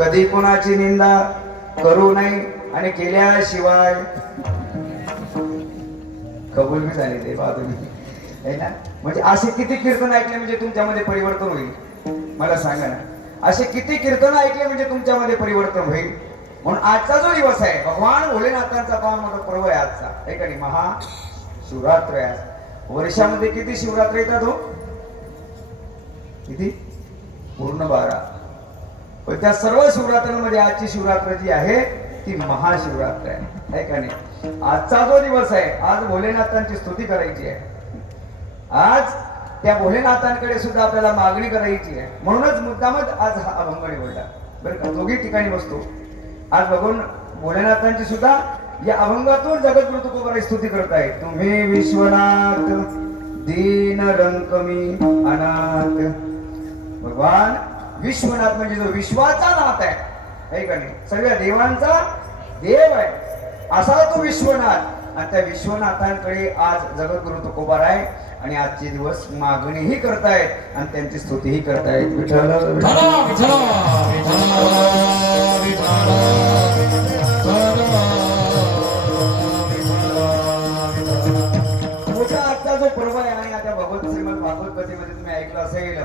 कधी कोणाची निंदा करू नये आणि केल्याशिवाय कबूल बी झाले ते बा तुम्ही है ना. म्हणजे असे किती कीर्तन ऐकले म्हणजे तुमच्यामध्ये परिवर्तन होईल मला सांगा ना. असे किती कीर्तन ऐकले म्हणजे तुमच्यामध्ये परिवर्तन होईल. म्हणून आजचा जो दिवस आहे भगवान भोलेनाथांचा फार मोठा पर्व आहे आजचा आहे का नाही. महाशिवरात्र आहे. वर्षामध्ये किती शिवरात्र येतात हो? किती? पूर्ण 12. पण त्या सर्व शिवरात्रांमध्ये आजची शिवरात्र जी आहे ती महाशिवरात्र आहे का नाही. आजचा जो दिवस आहे आज भोलेनाथांची स्तुती करायची आहे. आज त्या भोलेनाथांकडे सुद्धा आपल्याला मागणी करायची आहे. म्हणूनच मुद्दामच आज हा अभंग निवडला बरं का. दोघी ठिकाणी बसतो आज बघून भोलेनाथांची सुद्धा या अभंगातून जगद्गुरु तुकोबाराय स्तुती करतायत. तुम्ही विश्वनाथ दीन रंकमी अनाथ. भगवान विश्वनाथ म्हणजे जो विश्वाचा नाथ आहे का नाही. सगळ्या देवांचा देव आहे असा तो विश्वनाथ. आणि त्या विश्वनाथांकडे आज जगद्गुरु तुकोबाराय आणि आजचे दिवस मागणीही करतायत आणि त्यांची स्तुतीही करतायत. विठ्ठल मोठा आजचा जो पर्व आहे आणि आता भगवत श्रीमद भागवत कथेमध्ये तुम्ही ऐकलं असेल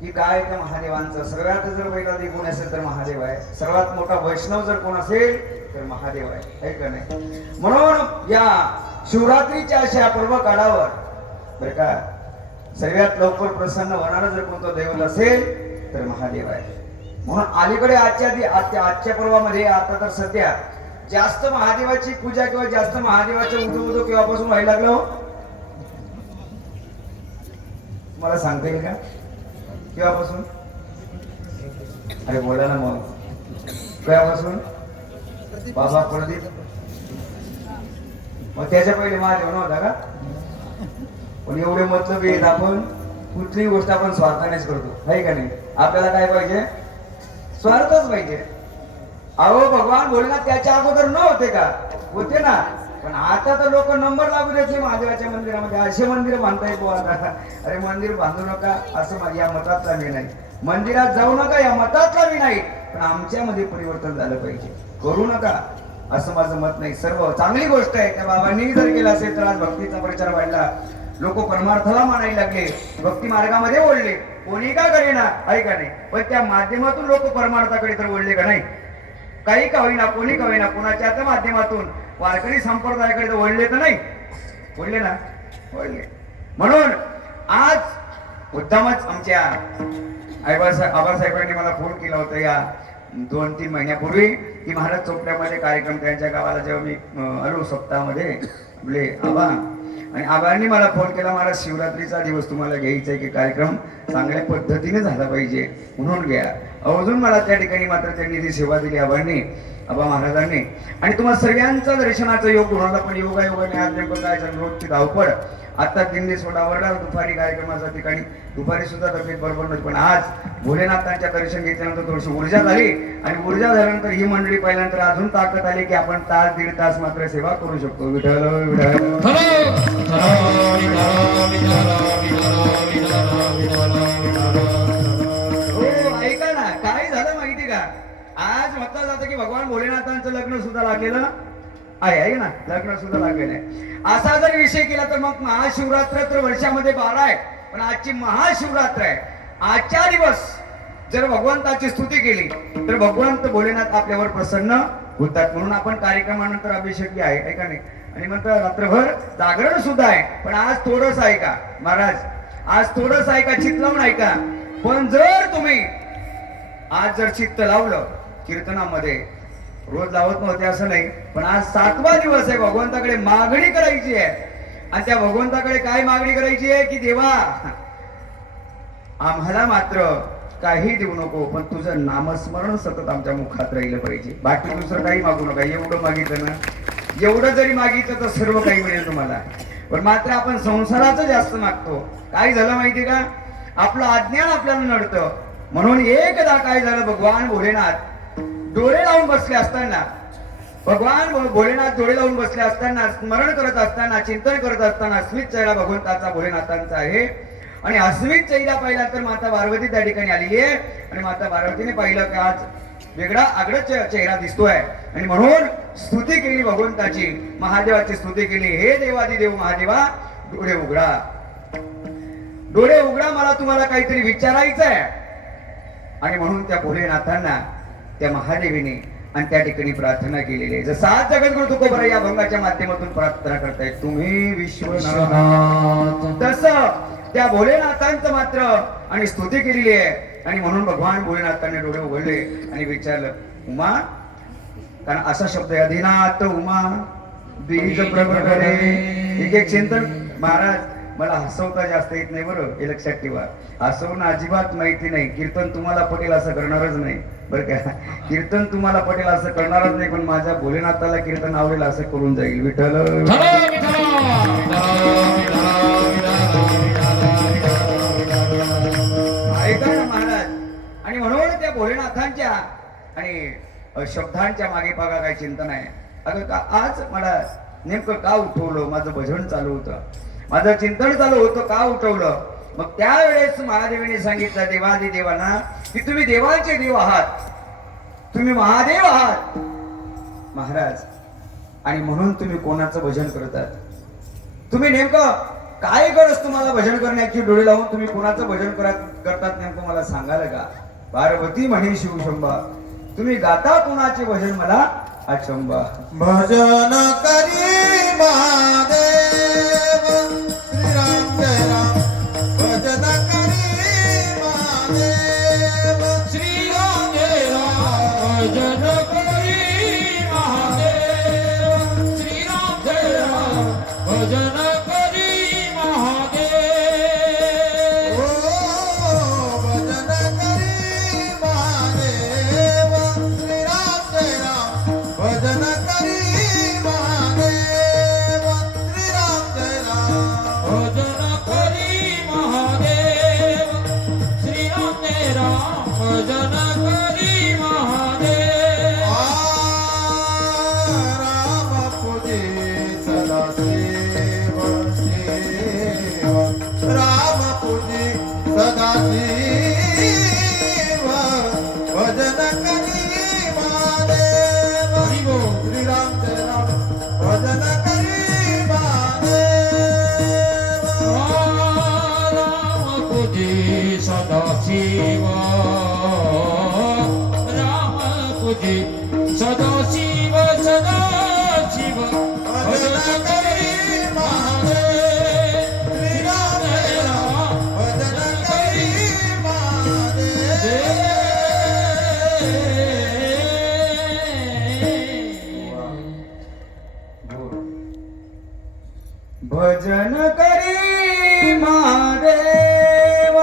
की काय त्या महादेवांचं सर्वात जर पहिला कोण असेल तर महादेव आहे. सर्वात मोठा वैष्णव जर कोण असेल तर महादेव आहे का नाही. म्हणून या शिवरात्रीच्या अशा पर्व काळावर बरं का सर्वात लवकर प्रसन्न होणारा जर कोणतं दैवत असेल तर महादेव आहे. म्हणून अलीकडे आजच्या पर्वामध्ये आता तर सध्या जास्त महादेवाची पूजा किंवा जास्त महादेवाच्या उदो केव्हापासून व्हायला लागलो मला सांगता येईल का? केव्हापासून? अरे बोला ना मग. केव्हापासून? बाबा प्रदीप. मग त्याच्या पहिले महादेव नव्हता का? पण एवढे मतलब येत आपण कुठलीही गोष्ट आपण स्वार्थानेच करतो आहे का नाही. आपल्याला काय पाहिजे? स्वार्थच पाहिजे. अहो भगवान भोलेनाथ त्याच्या अगोदर न होते का? होते ना. पण आता तर लोक नंबर लागू देत नाही महादेवाच्या मंदिरामध्ये. असे मंदिर बांधता येतो आता. अरे मंदिर बांधू नका असं या मतातला मी नाही. मंदिरात जाऊ नका या मतातला मी नाही. पण आमच्यामध्ये परिवर्तन झालं पाहिजे. करू नका असं माझं मत नाही. सर्व चांगली गोष्ट आहे. त्या बाबांनी जर केलं असेल तर आज भक्तीचा प्रचार वाढला. लोक परमार्थाला मानायला लागले. भक्ती मार्गामध्ये ओढले. कोणी का करेना आहे का नाही. पण त्या माध्यमातून लोक परमार्थाकडे तर ओढले का नाही. काही का होईना कोणी का होईना कोणाच्या माध्यमातून वारकरी संप्रदायाकडे वळले तर नाही. वळले ना वळले. म्हणून आज मुद्दामच आमच्या आबासाहेबांनी मला फोन केला होता या 2-3 महिन्यापूर्वी की महाराज चोपड्यामध्ये कार्यक्रम त्यांच्या गावाला जेव्हा मी आलो सप्ताहामध्ये आपले आबा आणि आबांनी मला फोन केला महाराज शिवरात्रीचा दिवस तुम्हाला घ्यायचा आहे की कार्यक्रम चांगल्या पद्धतीने झाला पाहिजे म्हणून घ्या. अजून मला त्या ठिकाणी मात्र त्यांनी जी सेवा दिली आबांनी आबा महाराजांनी आणि तुम्हाला सर्वांचा दर्शनाचा योग होणार. पण योगायोगाने आज नेमकं काय झालं रोजची धावपळ. आता दिंडी सोडावरला दुपारी कार्यक्रमाच्या ठिकाणी दुपारी सुद्धा तब्येत बरोबर नव्हती. पण आज भोलेनाथांच्या दर्शन घेतल्यानंतर थोडीशी ऊर्जा झाली आणि ऊर्जा झाल्यानंतर ही मंडळी पाहिल्यानंतर अजून ताकद आली की आपण तास 1.5 तास मात्र सेवा करू शकतो. विठ्ठल हो ऐका ना काय झालं माहिती का. आज म्हटलं जातं की भगवान भोलेनाथांचं लग्न सुद्धा लागलेलं आहे ना. लग्न सुद्धा लागलेलं आहे. असा जर विषय केला तर मग महाशिवरात्र तर वर्षामध्ये 12 आहे. पण आजची महाशिवरात्र आहे. आजच्या दिवस जर भगवंताची स्तुती केली तर भगवंत भोलेनाथ आपल्यावर प्रसन्न होतात. म्हणून आपण कार्यक्रमानंतर अभिषेक आहे का नाही. आणि नंतर रात्रभर जागरण सुद्धा आहे. पण आज थोडंच आहे का महाराज. आज थोडंच आहे का चित्त लावून ऐका. पण जर तुम्ही आज जर चित्त लावलं कीर्तनामध्ये रोज लावत नव्हते असं नाही. पण आज 7वा दिवस आहे. भगवंताकडे मागणी करायची आहे. आणि त्या भगवंताकडे काय मागणी करायची आहे की देवा आम्हाला मात्र काही देऊ नको पण तुझं नामस्मरण सतत आमच्या मुखात राहिलं पाहिजे. बाकी दुसरं काही मागू नका. एवढं मागितलं ना एवढं जरी मागितलं तर सर्व काही मिळेल तुम्हाला. पण मात्र आपण संसाराचं जास्त मागतो. काय झालं माहिती का आपलं अज्ञान आपल्याला नडतं. म्हणून एकदा काय झालं भगवान भोलेनाथ डोळे लावून बसले असताना भगवान भोलेनाथ डोळे लावून बसले असताना स्मरण करत असताना चिंतन करत असताना अस्मित चेहरा भगवंताचा भोलेनाथांचा आहे. आणि अस्मित चेहरा पाहिला तर माता पार्वती त्या ठिकाणी आलेली आहे. आणि माता पार्वतीने पाहिलं की आज वेगळा आगळा चेहरा दिसतोय आणि म्हणून स्तुती केली भगवंताची, महादेवाची स्तुती केली. हे देवादिदेव महादेवा, डोळे उघडा, डोळे उघडा, मला तुम्हाला काहीतरी विचारायचं आहे. आणि म्हणून त्या भोलेनाथांना त्या महादेवीने आणि त्या ठिकाणी प्रार्थना केलेली आहे. जसं आज जगद्गुरु तुकोबरा या भंगाच्या माध्यमातून प्रार्थना करतायत, तुम्ही विश्वनाथ, तसं त्या भोलेनाथांचं मात्र आणि स्तुती केलेली आहे. आणि म्हणून भगवान भोलेनाथांनी डोळे उघडले आणि विचारलं, उमा, कारण असा शब्द आहे, अधिनाथ उमा बीज प्रगटले. एक एक चिंतन. महाराज, मला हसवता जास्त येत नाही बरं, हे लक्षात ठेवा. हसवणं अजिबात माहिती नाही. कीर्तन तुम्हाला पटेल असं करणारच नाही बरं का. कीर्तन तुम्हाला पटेल असं करणारच नाही, पण माझ्या भोलेनाथाला कीर्तन आवडेल असं करून जाईल. विठ्ठल ऐका ना महाराज. आणि म्हणून त्या भोलेनाथांच्या आणि शब्दांच्या मागे बघा काय चिंतन आहे. अगं आज मला नेमकं का उठवलं, माझं भजन चालू होतं, माझं चिंतन चालू होतं, का उठवलं. मग त्यावेळेस महादेवीने सांगितलं देवादी देवांना की तुम्ही देवांचे देव आहात, तुम्ही महादेव आहात महाराज. आणि म्हणून तुम्ही कोणाचं भजन करतात, तुम्ही नेमकं काय गरज तुम्हाला भजन करण्याची, डोळे लावून तुम्ही कोणाचं भजन करतात नेमकं मला सांगाल का. पार्वती म्हणे शिवशंभा, तुम्ही गाता कोणाचे भजन मला अचंबा. भजन करी महादेव श्रीराम जय राम, भजन करी महादेव श्रीराम जय राम, भजन करी महादेव श्रीराम जय राम, भजन करी महादेव. ओ भजन करी महादेव श्रीराम जय राम, भजन करी महादेव श्रीराम जय राम, भजन करी महादेव श्रीराम जय राम, भजन करी महादेव. राम पूजे सदा सेव सेव, राम पूजे सदा सेव, भजन करी महादेव श्रीराम जय राम, भजन करी महादेव. राम पूजे सदा शिव, राम पूजे सदा शिव सदा शिव, भजन करी महादेव श्रीराम जय राम, भजन करी महादेव. भजन करी महादेव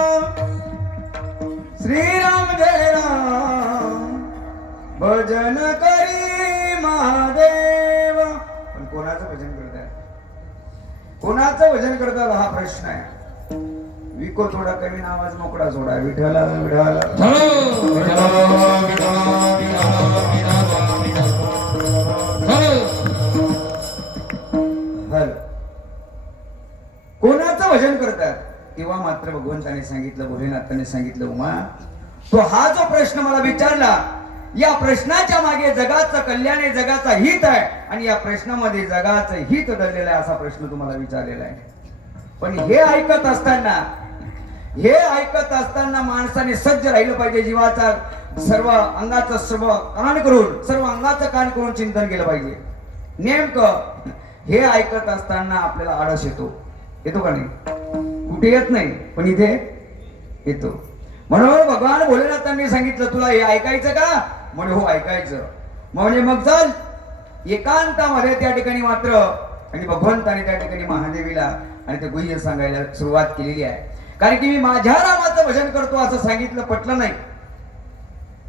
श्रीराम जय राम, भजन करी महादेव. पण कोणाचं भजन करतात, कोणाचं भजन करतात हा प्रश्न आहे. विको थोडा कमी नावाज मोकळा सोडा. विठ्ठला विठ्ठला कोणाचं भजन करतात. तेव्हा मात्र भगवंताने सांगितलं, भोलेनाथाने सांगितलं, उमा, तो हा जो प्रश्न मला विचारला, या प्रश्नाच्या मागे जगाचं कल्याण आहे, जगाचा हित आहे, आणि या प्रश्नामध्ये जगाचं हित दडलेलं आहे असा प्रश्न तुम्हाला विचारलेला आहे. पण हे ऐकत असताना माणसाने सज्ज राहिलं पाहिजे. जीवाचा सर्व अंगाचं सर्व अंगाचं कान करून चिंतन केलं पाहिजे. नेमकं हे ऐकत असताना आपल्याला आळस येतो का नाही? कुठे येत नाही, पण इथे येतो. म्हणून भगवान भोलेनाथांनी सांगितलं, तुला हे ऐकायचं का? म्हणे हो ऐकायचं. म्हणजे मग चल एकांतामध्ये त्या ठिकाणी मात्र आणि भगवंताने त्या ठिकाणी महादेवीला आणि ते गुह्य सांगायला सुरुवात केलेली आहे. कारण की मी माझ्या रामाचं भजन करतो असं सांगितलं, पटलं नाही.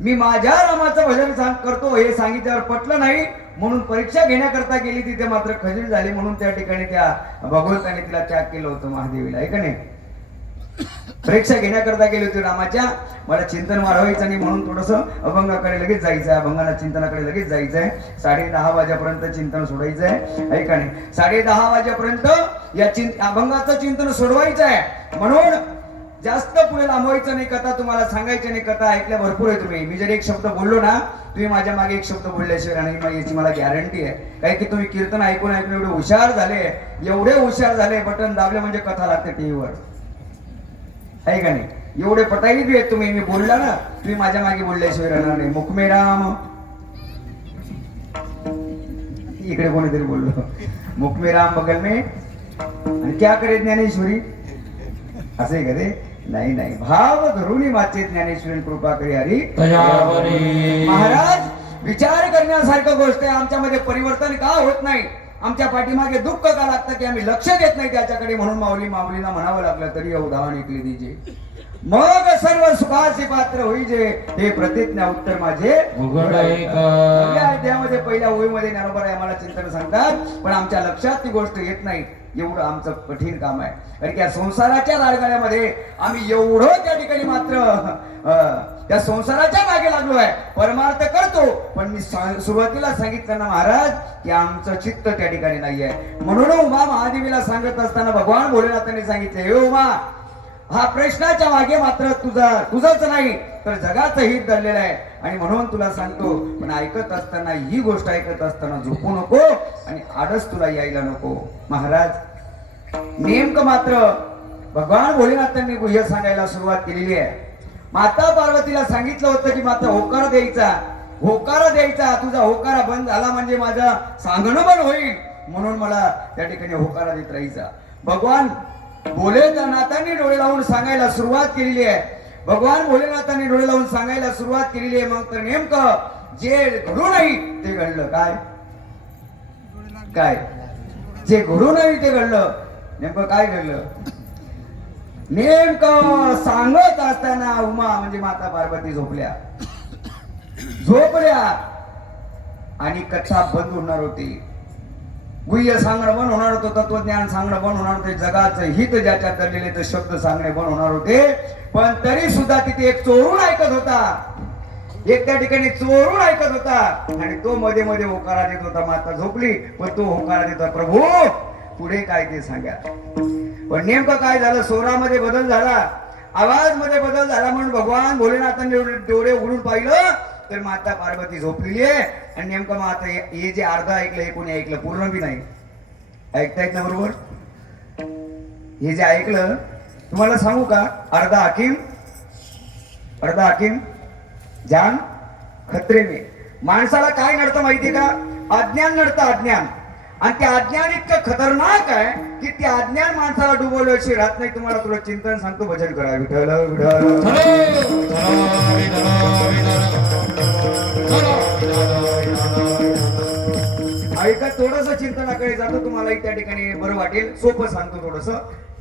मी माझ्या रामाचं भजन करतो हे सांगितल्यावर पटलं नाही, म्हणून परीक्षा घेण्याकरता गेली, तिथे मात्र खजील झाली. म्हणून त्या ठिकाणी त्या भगवंताने तिला त्याग केलं होतं महादेवीला, आहे का नाही? परीक्षा घेण्याकरता गेली होती रामाच्या. मला चिंतन वाढवायचं नाही म्हणून थोडस अभंगाकडे लगेच जायचं आहे, अभंगाला चिंतनाकडे लगेच जायचं आहे. 10:30 वाजेपर्यंत चिंतन सोडायचं आहे का नाही? 10:30 वाजेपर्यंत या अभंगाचं चिंतन सोडवायचं आहे. म्हणून जास्त पुढे लांबवायचं नाही, कथा तुम्हाला सांगायची नाही, कथा ऐकल्या भरपूर आहे तुम्ही. मी जर एक शब्द बोललो ना, तुम्ही माझ्या मागे एक शब्द बोलल्याशिवाय राहणार नाही, याची मला गॅरंटी आहे. काय की तुम्ही कीर्तन ऐकून ऐकून एवढे हुशार झाले, एवढे हुशार झाले, बटन दाबले म्हणजे कथा लागते टीव्हीवर, आहे का नाही? एवढे पटाई बी आहेत तुम्ही. मी बोलला ना, तुम्ही माझ्या मागे बोलल्याशिवाय राहणार नाही. मुखमेराम, इकडे कोणीतरी बोललो, मुखमेराम बगल में आणि क्या करे ज्ञानेश्वरी, असे का ते? नाही नाही, भाव धरुणी वाचे ज्ञानेश्वरी कृपा करी हरी दयावरी. महाराज. विचार करण्यासारखं गोष्ट आहे. आमच्यामध्ये परिवर्तन का होत नाही? आमच्या पाठीमागे दुःख का लागतं की आम्ही लक्ष देत नाही त्याच्याकडे, म्हणून माऊली माऊलीला म्हणावं लागलं तरी उदाहरण ऐकले दीजे. मग सर्व सुखाचे पात्र होईजे, हे प्रतिज्ञा उत्तर माझे उघड ऐक. त्यामध्ये पहिल्या ओळीमध्ये ज्ञानोबा आम्हाला चिंतन सांगतात, पण आमच्या लक्षात ती गोष्ट येत नाही. एवढं आमचं कठीण काम आहे. कारण की या संसाराच्या राडगाड्यामध्ये आम्ही एवढं त्या ठिकाणी मात्र त्या संसाराच्या मागे लागलो आहे. परमार्थ करतो, पण मी सुरुवातीला सांगितलं ना महाराज की आमचं चित्त त्या ठिकाणी नाहीये. म्हणून उमा महादेवीला सांगत असताना भगवान भोलेनाथांनी सांगितले, हे उमा, हा प्रश्नाच्या मागे मात्र तुझंच नाही तर जगाचं हित दडलेलं आहे. आणि म्हणून तुला सांगतो, पण ऐकत असताना, ही गोष्ट ऐकत असताना झोपू नको आणि आडस तुला यायला नको. महाराज, नेमकं मात्र भगवान भोलेनाथांनी गुह्य सांगायला सुरुवात केलेली आहे. माता पार्वतीला सांगितलं होतं की माता होकार द्यायचा, होकार द्यायचा. तुझा होकारा बंद झाला म्हणजे माझं सांगणं बंद होईल, म्हणून मला त्या ठिकाणी होकारा देत राहायचा. भगवान भोलेनाथांनी डोळे लावून सांगायला सुरुवात केलेली आहे. भगवान भोलेनाथांनी डोळे लावून सांगायला सुरुवात केलेली आहे. मग तर नेमकं जे घडू नाही ते घडलं. काय काय जे घडू नाही ते घडलं. नेमकं काय घडलं? नेमकं सांगत असताना उमा म्हणजे माता पार्वती झोपल्या आणि कथा बंद होणार होती. गुह्य सांगणं बंद होणार होतं, तत्वज्ञान सांगणं बंद होणार होते, जगाचं हित ज्याच्यात दडलेले ते शब्द सांगणे बंद होणार होते. पण तरी सुद्धा तिथे एक चोरून ऐकत होता, एक त्या ठिकाणी चोरून ऐकत होता आणि तो मध्ये मध्ये होकारा देत होता. माता झोपली पण तो होकारा देत होता, प्रभू पुढे काय ते सांगा. पण नेमकं काय झालं? स्वरामध्ये बदल झाला, आवाज मध्ये बदल झाला. म्हणून भगवान भोलेनाथांनी डोळे उघडून पाहिलं तर माता पार्वती झोपलेली आहे. आणि नेमकं मग आता हे जे अर्ध ऐकलं हे कोणी ऐकलं? पूर्ण बी नाही. ऐकतायत ना बरोबर? हे जे ऐकलं तुम्हाला सांगू का? अर्धा हाकीम जान खत्रे में. माणसाला काय नडतं माहितीये का? अज्ञान नडतं, अज्ञान. आणि ते अज्ञान इतकं खतरनाक आहे की ते अज्ञान माणसाला डुबवल्याशी राहत नाही. तुम्हाला तुला चिंतन सांगतो, भजन करा. विठ्ठल विठ्ठल. ऐका, थोडस चिंतनाकडे जातो, तुम्हाला त्या ठिकाणी बरं वाटेल. सोपं सांगतो थोडस,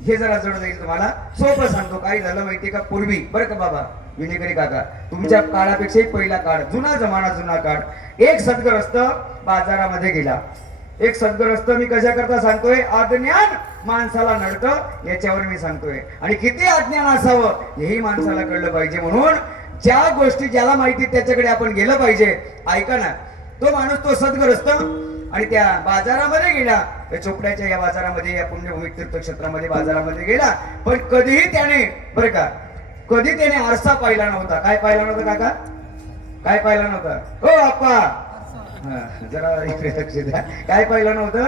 हे जरा जड जाईल तुम्हाला. सोपं सांगतो. काय झालं माहितीये का? पूर्वी बरं का बाबा विनेकरी काका, तुमच्या काळापेक्षा पहिला काळ, जुना जमाना, जुना काळ. एक सद्ग्रस्त बाजारामध्ये गेला. एक सद्ग्रस्त, मी कशा करता सांगतोय, अज्ञान माणसाला नडतं याच्यावर मी सांगतोय. आणि किती अज्ञान असावं हेही माणसाला कळलं पाहिजे. म्हणून ज्या गोष्टी ज्याला माहिती त्याच्याकडे आपण गेलं पाहिजे. ऐका ना, तो माणूस, तो सद्ग्रस्त आणि त्या बाजारामध्ये गेला, त्या चोपड्याच्या या बाजारामध्ये, या पुण्यभूमी तीर्थक्षेत्रामध्ये बाजारामध्ये गेला. पण कधीही त्याने बरं का, कधी त्याने आरसा पाहिला नव्हता. काय पाहिला नव्हता काका? काय पाहिला नव्हता? हो आप्पा, जरा इकडे लक्ष द्या. काय पाहिलं नव्हतं?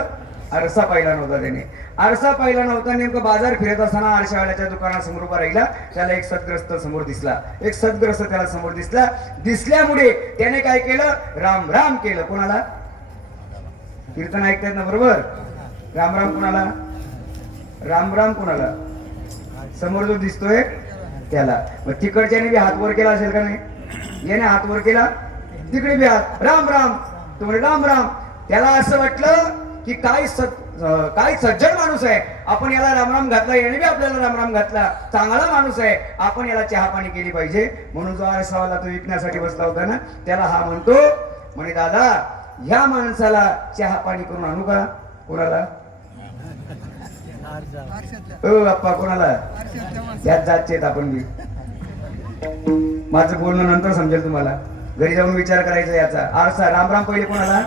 आरसा पाहिला नव्हता त्याने. आरसा पाहिला नव्हता. नेमकं बाजार फिरत असताना आरशावाल्याच्या दुकानासमोर उभा राहिला. त्याला एक सद्ग्रस्त समोर दिसला. एक सद्ग्रस्त त्याला समोर दिसला. दिसल्यामुळे त्याने काय केलं? राम राम केलं. कोणाला? कीर्तन ऐकतायत ना बरोबर? राम राम कोणाला? राम राम कोणाला? समोर जो दिसतोय त्याला. मग तिकडच्याने बी हात वर केला असेल का नाही? याने हात वर केला, तिकडे बी हात. राम राम. तो म्हणे राम राम. त्याला असं वाटलं की काय सज्जन माणूस आहे, आपण याला रामराम घातला, याने बी आपल्याला रामराम घातला, चांगला माणूस आहे, आपण याला चहा पाणी केली पाहिजे. म्हणून जो आरसावाला तो विकण्यासाठी बसला होता ना, त्याला हा म्हणतो, म्हणे दादा ह्या माणसाला चहा पाणी करून आणू का? कोणाला? ओ बाप्पा, कोणाला? त्याच जातचे आपण बी. माझं बोलणं नंतर समजेल तुम्हाला. घरी जाऊन विचार करायचा याचा. आरसा रामराम पहिले कोणाला?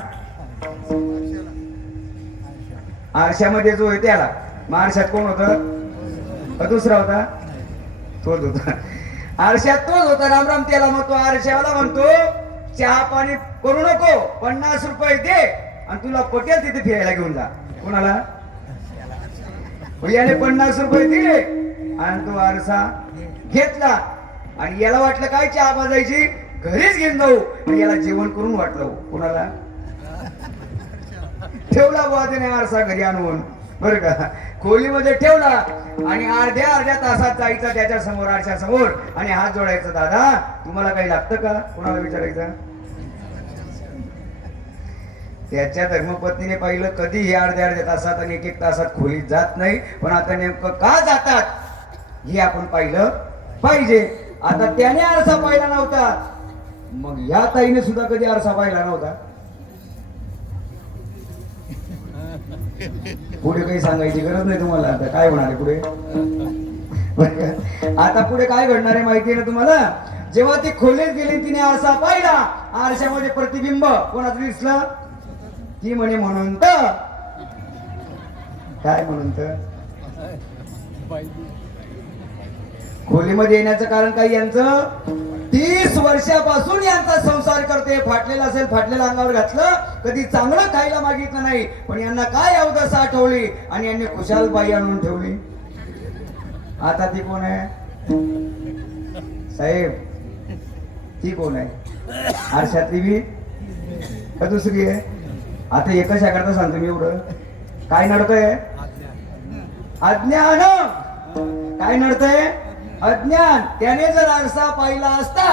आरशामध्ये जो आहे त्याला. मग आरशात कोण होतं? दुसरा होता. तोच होता आरशात, तोच होता. रामराम त्याला म्हणतो, आरशाला म्हणतो चहा पाणी करू नको, 50 रुपये दे आणि तुला पटेल तिथे फिरायला घेऊन जा. कोणाला? याने 50 रुपये दिले आणि तो आरसा घेतला आणि याला वाटलं काय चहा पाजायची, घरीच घेऊन जाऊ, आणि याला जेवण करून वाटलं. कोणाला? ठेवला बुवा त्याने आरसा घरी आणून, बरं का, खोलीमध्ये ठेवला आणि अर्ध्या तासात जायचं त्याच्या समोर, आरशा समोर, आणि हात जोडायचा, दादा तुम्हाला काही लागतं का? कोणाला विचारायचं? त्याच्या धर्मपत्नीने पाहिलं कधी हे अर्ध्या तासात आणि एक तासात खोलीत जात नाही, पण आता नेमकं का जातात हे आपण पाहिलं पाहिजे. आता त्याने आरसा पाहिला नव्हता, मग या ताईने सुद्धा कधी आरसा पाहिला नव्हता. पुढे काही सांगायची गरज नाही तुम्हाला. आता काय होणार आहे पुढे? आता पुढे काय घडणार आहे माहिती आहे ना तुम्हाला? जेव्हा ती खोलीत गेली, तिने आरसा पाहिला, आरशामध्ये प्रतिबिंब कोणाचं दिसलं? ती म्हणे म्हणून तर काय, म्हणून तर खोलीमध्ये येण्याचं कारण काय यांचं? 30 वर्षापासून यांचा संसार करते. फाटलेला असेल, फाटलेला अंगावर घातलं, कधी चांगलं खायला मागितलं नाही, पण यांना काय अवदसा आठवली आणि यांनी खुशाल बाई आणून ठेवली. आता ती कोण आहे साहेब? ती कोण आहे? आरशातली बी का दुसरी आहे? आता एकच करता सांगतो मी एवढं. काय नडतंय? अज्ञान. काय नडतंय? अज्ञान. त्याने जर आरसा पाहिला असता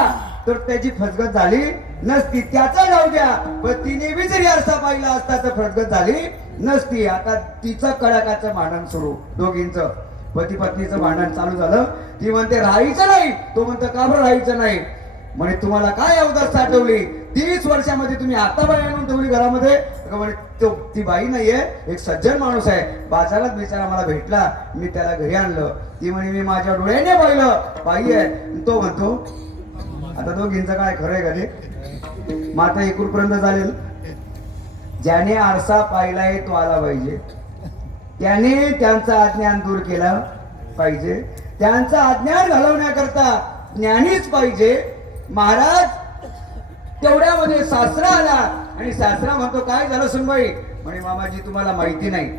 तर त्याची फसगत झाली नसती. त्याचा जाऊ द्या, पण तिने बी जरी आरसा पाहिला असता तर फसगत झाली नसती. आता तिचं कडाकाचं भांडण सुरू, दोघींचं पती पत्नीचं भांडण चालू झालं. ती म्हणते राहायचं नाही, तो म्हणतो का बरं राहायचं नाही? म्हणे तुम्हाला काय अवदस साठवली? 30 वर्षामध्ये तुम्ही आता बाई आणून ठेवली घरामध्ये. म्हणे ती बाई नाहीये, एक सज्जन माणूस आहे, बाजारात बिचारा मला भेटला, मी त्याला घरी आणलं. ती म्हणे मी माझ्या डोळ्याने पाहिलं, बाई आहे. तो म्हणतो आता दोघींचं काय खरंय का ते? मग आता एकूणपर्यंत चालेल. ज्याने आरसा पाहिलाय तो आला पाहिजे, त्याने त्यांचं अज्ञान दूर केलं पाहिजे. त्यांचं अज्ञान घालवण्याकरता ज्ञानीच पाहिजे. महाराज तेवढ्यामध्ये सासरा आला आणि सासरा म्हणतो काय झालं सुनबाई? म्हणे मामाजी तुम्हाला माहिती नाही,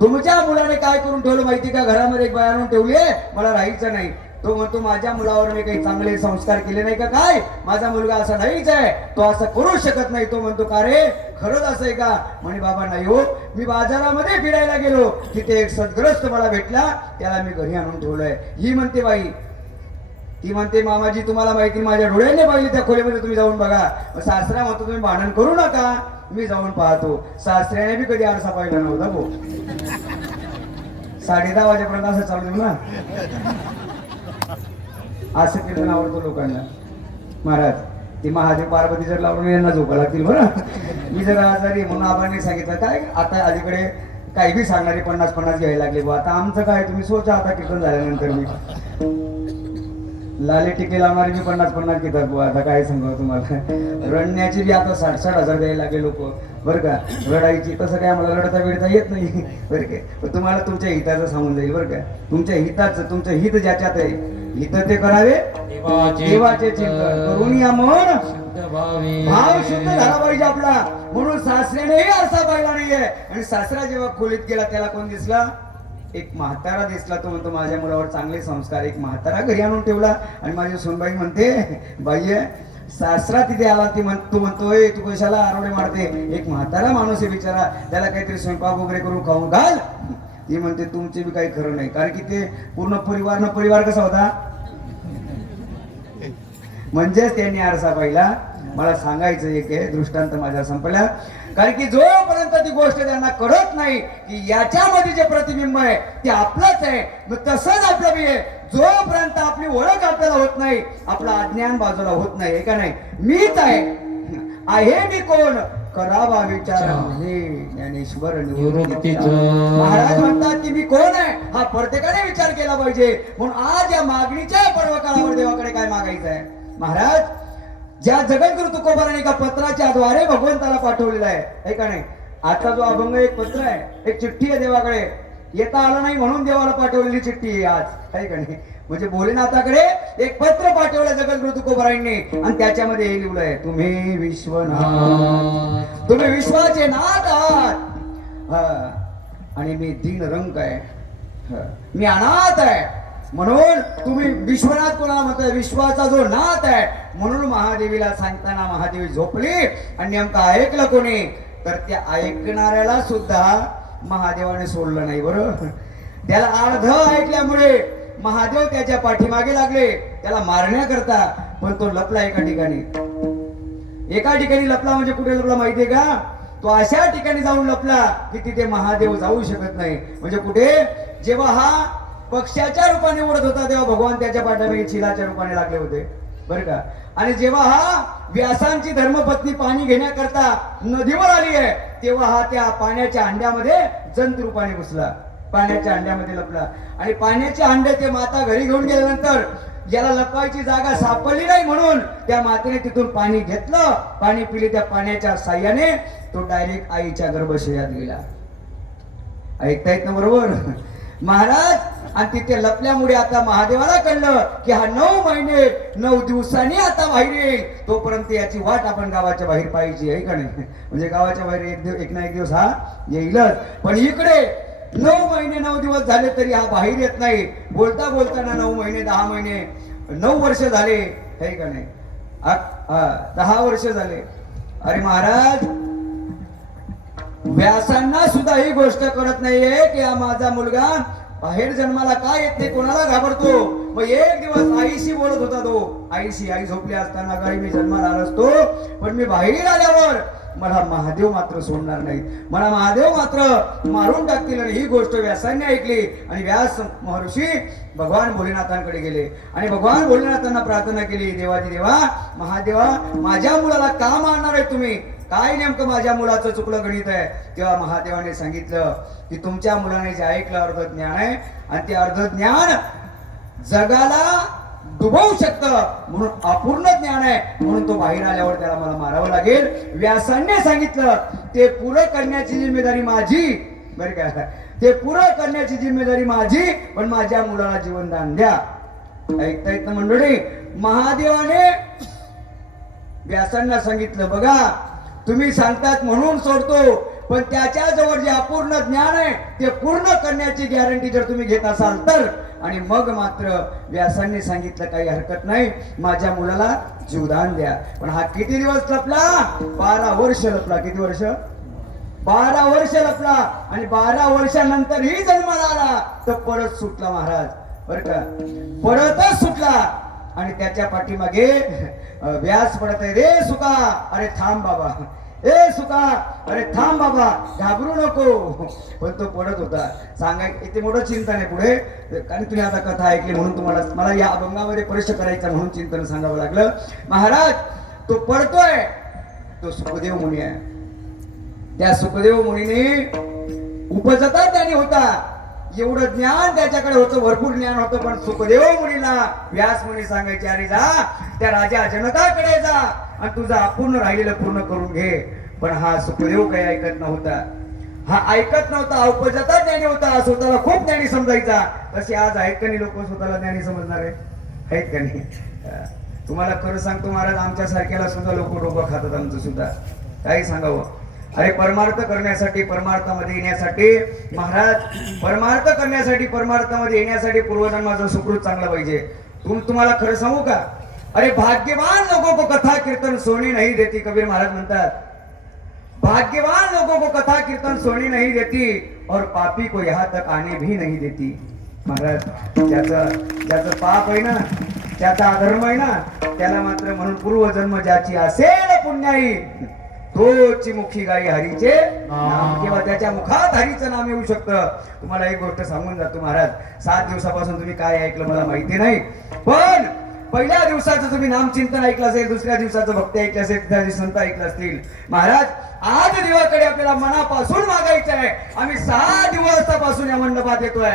तुमच्या मुलाने काय करून ठेवलं माहिती का? घरामध्ये एक बाई आणून ठेवली आहे, मला राहायचं नाही. तो म्हणतो माझ्या मुलावर मी काही चांगले संस्कार केले नाही का काय? माझा मुलगा असा नाहीच आहे, तो असं करू शकत नाही. तो म्हणतो का रे खरंच असं आहे का? म्हणे बाबा नाही हो, मी बाजारामध्ये फिरायला गेलो, तिथे एक सद्ग्रस्त मला भेटला, त्याला मी घरी आणून ठेवलंय. ही म्हणते बाई. ती म्हणते मामाजी तुम्हाला माहिती, माझ्या डोळ्याने पाहिली त्या खोलीमध्ये, तुम्ही जाऊन बघा. सासरा म्हणतो तुम्ही भांडण करू नका, मी जाऊन पाहतो. सासऱ्याने बी कधी आरसा पाहिला नव्हता भाऊ. 10:30 वाजेपर्यंत असं चालू ना. असं कीर्तन आवडतो लोकांना. महाराज ती महादेव पार्वती जर लावून यांना झोपा लागतील बरं. मी जर आजारी म्हणून आबांनी सांगितलं काय आता अलीकडे काही बी सांगणारे 50-50 घ्यायला लागले बा. आता आमचं काय तुम्ही सोचा. आता कीर्तन झाल्यानंतर मी लाले टिके लावणारी मी 50-50 घेतात बुवा. आता काय सांगावं तुम्हाला. रडण्याची बी आता 60-60 हजार द्यायला लागले लोक बरं का. रडायची तसं काय आम्हाला रडता बिडता येत नाही बरं काय. पण तुम्हाला तुमच्या हिताचं सांगून जाईल बरं का. तुमच्या हिताचं, तुमचं हित ज्याच्यात आहे हित ते करावे, देवाचे चिंतन करून या मन भाव शुद्ध झाला पाहिजे आपला. म्हणून सासऱ्यानेही आरसा पाहिला नाहीये. आणि सासरा जेव्हा खोलीत गेला त्याला कोण दिसला? एक म्हातारा दिसला. तो म्हणतो माझ्या मुलावर चांगले संस्कार. एक म्हातारा घरी आणून ठेवला. आणि माझी सोनबाई म्हणते बाई सासरा तिथे आला. तू म्हणतोय तू कशाला आरोडे मारते? एक म्हातारा माणूस आहे बिचारा, त्याला काहीतरी स्वयंपाक वगैरे करून खाऊन घाल. ती म्हणते तुमचे बी काही खरं नाही, कारण की ते पूर्ण परिवार कसा होता? म्हणजेच त्यांनी आरसा पाहिला. मला सांगायचं एक आहे, दृष्टांत माझ्या संपल्या. कारण की जोपर्यंत ती गोष्ट त्यांना कळत नाही की याच्यामध्ये जे प्रतिबिंब आहे ते आपलंच आहे, मग तसंच आपलं बी आहे. जोपर्यंत आपली ओळख आपल्याला होत नाही, आपला अज्ञान बाजूला होत नाही का नाही? मीच आहे मी कोण? करावा विचार हे ज्ञानेश्वर महाराज म्हणतात की मी कोण आहे हा प्रत्येकाने विचार केला पाहिजे. म्हणून आज या मागणीच्या पर्व काळावर देवाकडे काय मागायचं आहे? महाराज ज्या जगद्गुरु तुकोबाराने एका पत्राच्या द्वारे भगवंताला पाठवलेला आहे का नाही? आता जो अभंग एक पत्र आहे, एक चिठ्ठी आहे देवाकडे. येता आलं नाही म्हणून देवाला पाठवलेली चिठ्ठी आहे आज, आहे का नाही? म्हणजे भोलेनाथाकडे एक पत्र पाठवलं जगद्गुरु तुकोबारायांनी आणि त्याच्यामध्ये हे लिहिलंय, तुम्ही विश्वनाथ, तुम्ही विश्वाचे नाथ आहात. आणि मी दीन रंग आहे, मी अनाथ आहे, म्हणून तुम्ही विश्वनाथ कोणाला म्हणताय? विश्वाचा जो नाथ आहे. म्हणून महादेवीला सांगताना महादेवी झोपली आणि नेमकं ऐकलं कोणी? तर त्या ऐकणाऱ्याला सुद्धा महादेवाने सोडलं नाही. बरोबर, त्याला अर्ध ऐकल्यामुळे महादेव त्याच्या पाठीमागे लागले त्याला मारण्याकरता, पण तो लपला एका ठिकाणी. एका ठिकाणी लपला म्हणजे कुठे लपला माहितीये का? तो अशा ठिकाणी जाऊन लपला की तिथे महादेव जाऊ शकत नाही. म्हणजे कुठे? जेव्हा हा पक्ष्याच्या रूपाने उडत होता तेव्हा भगवान त्याच्या पाठीमागे चिलाच्या रूपाने लागले होते, बरं का? आणि जेव्हा हा व्यासांची धर्मपत्नी पाणी घेण्याकरता नदीवर आली आहे तेव्हा हा त्या पाण्याच्या अंड्यामध्ये जंत रूपाने घुसला, पाण्याच्या अंड्यामध्ये लपला. आणि पाण्याचे अंडे ते माता घरी घेऊन गेल्यानंतर याला लपवायची जागा सापडली नाही म्हणून त्या मातेने तिथून पाणी घेतलं, पाणी पिले. त्या पाण्याच्या साह्याने तो डायरेक्ट आईच्या गर्भशयात गेला. ऐकतायत ना बरोबर महाराज? आणि तिथे लपल्यामुळे आता महादेवाला कळलं की हा 9 महिने 9 दिवसांनी आता बाहेर येईल, तोपर्यंत याची वाट आपण गावाच्या बाहेर पाहिजे, आहे का नाही? म्हणजे गावाच्या बाहेर एक ना एक दिवस हा येईलच. पण इकडे 9 महिने 9 दिवस झाले तरी हा बाहेर येत नाही. बोलता बोलताना 9 महिने 10 महिने 9 वर्ष झाले, आहे का नाही? 10 वर्ष झाले. अरे महाराज, व्यासांना सुद्धा ही गोष्ट कळत नाहीये की हा माझा मुलगा बाहेर जन्माला का येत नाही, कोणाला घाबरतो. मग एक दिवस आईशी बोलत होता तो, आईशी. आई झोपली असताना काही मी जन्माला आलो असतो, पण मी बाहेर आल्यावर मला महादेव मात्र सोडणार नाही, मला महादेव मात्र मारून टाकतील. आणि ही गोष्ट व्यासांनी ऐकली आणि व्यास महर्षी भगवान भोलेनाथांकडे गेले आणि भगवान भोलेनाथांना प्रार्थना केली, देवाजी देवा, महादेवा, माझ्या मुलाला का मारणार आहे तुम्ही? काय नेमकं माझ्या मुलाचं चुकलं गणित आहे? तेव्हा महादेवाने सांगितलं की तुमच्या मुलाने जे ऐकलं अर्ध ज्ञान आहे आणि ते अर्ध ज्ञान जगाला डुबवू शकतं, म्हणून अपूर्ण ज्ञान आहे, म्हणून तो बाहेर आल्यावर त्याला मला मारावं लागेल. व्यासांनी सांगितलं ते पुरं करण्याची जिम्मेदारी माझी, बरं का? ते पुरं करण्याची जिम्मेदारी माझी, पण माझ्या मुलाला जीवनदान द्या. ऐकता ना मंडळी? महादेवाने व्यासांना सांगितलं, बघा तुम्ही सांगतात म्हणून सोडतो, पण त्याच्याजवळ जे अपूर्ण ज्ञान आहे ते पूर्ण करण्याची गॅरंटी जर तुम्ही घेत असाल तर. आणि मग मात्र व्यासांनी सांगितलं काही हरकत नाही, माझ्या मुलाला जीवदान द्या. पण हा किती दिवस लपला? 12 वर्ष लपला. किती वर्ष? 12 वर्ष लपला. आणि 12 वर्षानंतर ही जन्माला आला तर परत सुटला महाराज, बरं का? परतच सुटला. आणि त्याच्या पाठीमागे व्यास पडत आहे, रे सुका, अरे थांब बाबा, ए सुका, अरे थांब बाबा, घाबरू नको. पण तो पडत होता. सांगाय इथे मोठं चिंतन आहे पुढे, कारण तुम्ही आता कथा ऐकली म्हणून तुम्हाला मला या अभंगामध्ये प्रवेश करायचा म्हणून चिंतन सांगावं लागलं. महाराज, तो पडतोय, तो सुखदेव मुनी आहे. त्या सुखदेव मुनीने उपजता त्याने होता, एवढं ज्ञान त्याच्याकडे होतं, भरपूर ज्ञान होतं. पण सुखदेव मुनीला व्यास मुनी सांगायचे, अरे जा त्या राजा जनकाकडे जा आणि तुझं अपूर्ण राहिलेलं पूर्ण करून घे. पण हा सुखदेव काही ऐकत नव्हता. हा ऐकत नव्हता, उपजता ज्ञानी होता, स्वतःला खूप ज्ञानी समजायचा. तसे आज आहेत का नाही लोक स्वतःला ज्ञानी समजणार आहेत का नाही? तुम्हाला खरं सांगतो महाराज, आमच्या सारख्याला सुद्धा लोक डोकं खातात, आमचं सुद्धा. काही सांगावं? अरे परमार्थ करण्यासाठी, परमार्थामध्ये येण्यासाठी महाराज, परमार्थ करण्यासाठी, परमार्थामध्ये येण्यासाठी पूर्वजन्माचं सुकृत चांगलं पाहिजे. तुम्हाला खरं सांगू का? अरे भाग्यवान लोगों को कथा कीर्तन सोनी नहीं देती, कबीर महाराज म्हणतात. भाग्यवान लोगों को कथा कीर्तन सोनी नहीं देती और पापी को यहाँ तक आने भी नहीं देती. महाराज, ज्याचं पाप आहे ना, त्याचा अधर्म आहे ना, त्याला मात्र म्हणून पूर्वजन्म ज्याची असेल पुण्याई तोची मुखी गाई हरीचे नाम, किंवा त्याच्या मुखात हरीचं नाम येऊ शकतं. तुम्हाला एक गोष्ट सांगून जातो महाराज, 7 दिवसापासून तुम्ही काय ऐकलं मला माहिती नाही, पण पहिल्या दिवसाचं तुम्ही नामचिंतन ऐकलं असेल, दुसऱ्या दिवसाचं भक्ती ऐकलं असेल, तिसऱ्या दिवशी संत ऐकलं असतील. महाराज, आज देवाकडे आपल्याला मनापासून मागायचं आहे. आम्ही 6 दिवसापासून या मंडपात येतोय,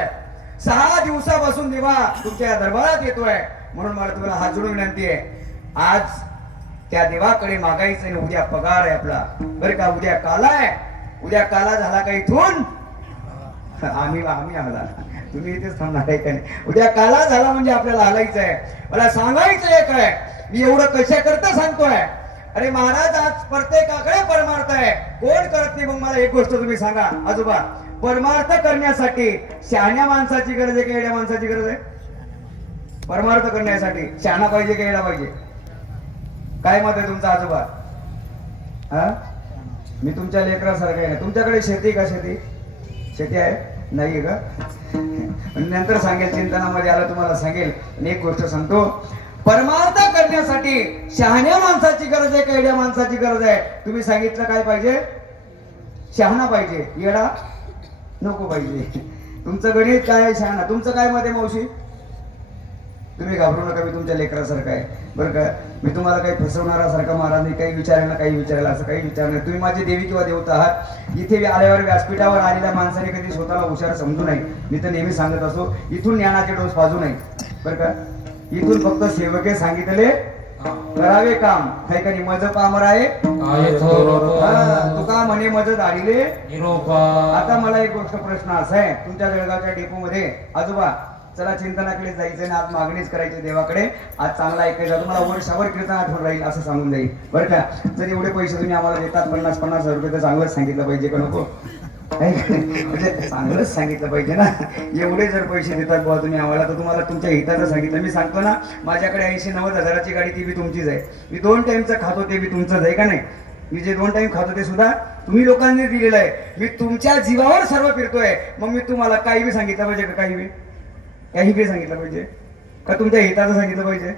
6 दिवसापासून देवा तुमच्या दरबारात येतोय. म्हणून मला तुम्हाला हात जोडून विनंती आहे, आज त्या देवाकडे मागायचं आणि उद्या पगार आहे आपला, बरं का? उद्या काला आहे, उद्या काला झाला का इथून आम्ही आला तुम्ही इथेच थांबणार आहे का नाही? उद्या काला झाला म्हणजे आपल्याला हलायचं आहे. मला सांगायचं आहे काय, मी एवढं कशा करता सांगतोय. अरे महाराज, आज प्रत्येकाकडे परमार्थ आहे, कोण करत नाही. मग मला एक गोष्ट तुम्ही सांगा आजोबा, परमार्थ करण्यासाठी शहाण्या माणसाची गरज आहे का येड्या माणसाची गरज आहे? परमार्थ करण्यासाठी शहाणा पाहिजे का येडा पाहिजे? काय मत आहे तुमचा आजोबा? हा, मी तुमच्या लेकरासारखं आहे ना. तुमच्याकडे शेती का? शेती आहे नाहीये का? नंतर सांगेल, चिंतनामध्ये आलं तुम्हाला सांगेल. आणि एक गोष्ट सांगतो, परमार्थ करण्यासाठी शहाण्या माणसाची गरज आहे का येड्या माणसाची गरज आहे? तुम्ही सांगितलं काय पाहिजे? शहाणा पाहिजे, येडा नको पाहिजे. तुमचं गणित काय आहे? शहाणा. तुमचं काय मत आहे मावशी? तुम्ही घाबरू नका, मी तुमच्या लेकरासारखं आहे बरं का. मी तुम्हाला काही फसवणारासारखं महाराज काही विचारायला असं काही विचारणार. तुम्ही माझी देवी किंवा देवता आहात. इथे आल्यावर व्यासपीठावर आलेल्या माणसाने कधी स्वतःला हुशार समजू नये. मी तर नेहमी सांगत असो, इथून ज्ञानाचे डोस पाजू नये बरं का. इथून फक्त सेवके सांगितले करावे काम. काही काही मज पामर आहे तुका म्हणे मज धाडिले निरोपा. आता मला एक गोष्ट प्रश्न असा आहे, तुमच्या जळगावच्या डेपो मध्ये आजोबा चला चिंतनाकडे जायचं ना, आज मागणीच करायची देवाकडे. आज चांगला ऐकायचा, तुम्हाला वर्षावर कीर्तन आठवण राहील असं सांगून जाईल बरं का. जर एवढे पैसे तुम्ही आम्हाला देतात 50,000 रुपये, तर चांगलंच सांगितलं पाहिजे का नको? म्हणजे चांगलंच सांगितलं पाहिजे ना. एवढे जर पैसे देतात बुवा तुम्ही आम्हाला, तर तुम्हाला तुमच्या हिताचं सांगितलं. मी सांगतो ना, माझ्याकडे 80-90 हजाराची गाडी, ती बी तुमचीच आहे. मी 2 टाइमचं खातो, ते बी तुमचंच आहे का नाही? मी जे 2 टाइम खातो ते सुद्धा तुम्ही लोकांनी दिलेलं आहे. मी तुमच्या जीवावर सर्व फिरतोय. मग मी तुम्हाला काही बी सांगितलं पाहिजे का? काही बी सांगितलं पाहिजे का? तुमच्या हिताचं सांगितलं पाहिजे?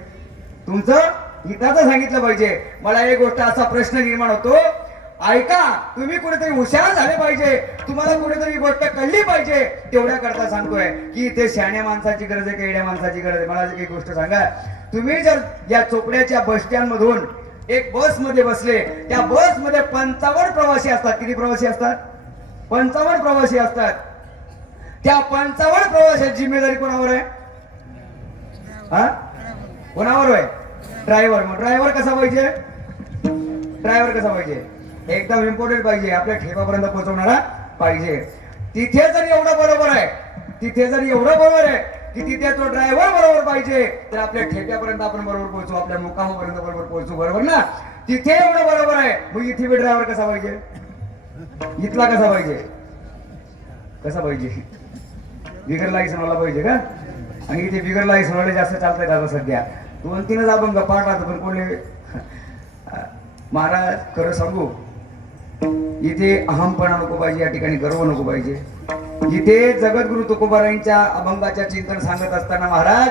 तुमचं हिताचं सांगितलं पाहिजे. मला एक गोष्ट असा प्रश्न निर्माण होतो, ऐका, तुम्ही कुठेतरी हुशार झाले पाहिजे, तुम्हाला कुठेतरी गोष्ट कळली पाहिजे. तेवढ्या करता सांगतोय की ते शहाण्या माणसाची गरज आहे का येड्या माणसाची गरज आहे? मला एक गोष्ट सांगा, तुम्ही जर या चोपड्याच्या बस स्टँड मधून एक बस मध्ये बसले, त्या बस मध्ये 55 प्रवासी असतात. किती प्रवासी असतात? 55 प्रवासी असतात. त्या 55 प्रवाशाची जिम्मेदारी कोणावर आहे? हा, कोणावर आहे? ड्रायव्हर. मग ड्रायव्हर कसा पाहिजे? एकदम इम्पॉर्टंट पाहिजे, आपल्या ठेपापर्यंत पोहोचवणारा पाहिजे. तिथे जर एवढं बरोबर आहे की तिथे तो ड्रायव्हर बरोबर पाहिजे, तर आपल्या ठेप्यापर्यंत आपण बरोबर पोहोचू, आपल्या मुकामापर्यंत बरोबर पोहोचू, बरोबर ना? तिथे एवढं बरोबर आहे, मग इथे बी ड्रायव्हर कसा पाहिजे? इथला कसा पाहिजे? बिगर लायसन वाला पाहिजे का? आणि इथे बिगर लायसन वाले जास्त चालतात आता सध्या. 2-3 अभंग पाठ राहतो, पण कोणी महाराज खरं सांगू, इथे अहमपणा नको पाहिजे, या ठिकाणी गर्व नको पाहिजे. इथे जगद्गुरु तुकोबारायांच्या अभंगाच्या चिंतन सांगत असताना महाराज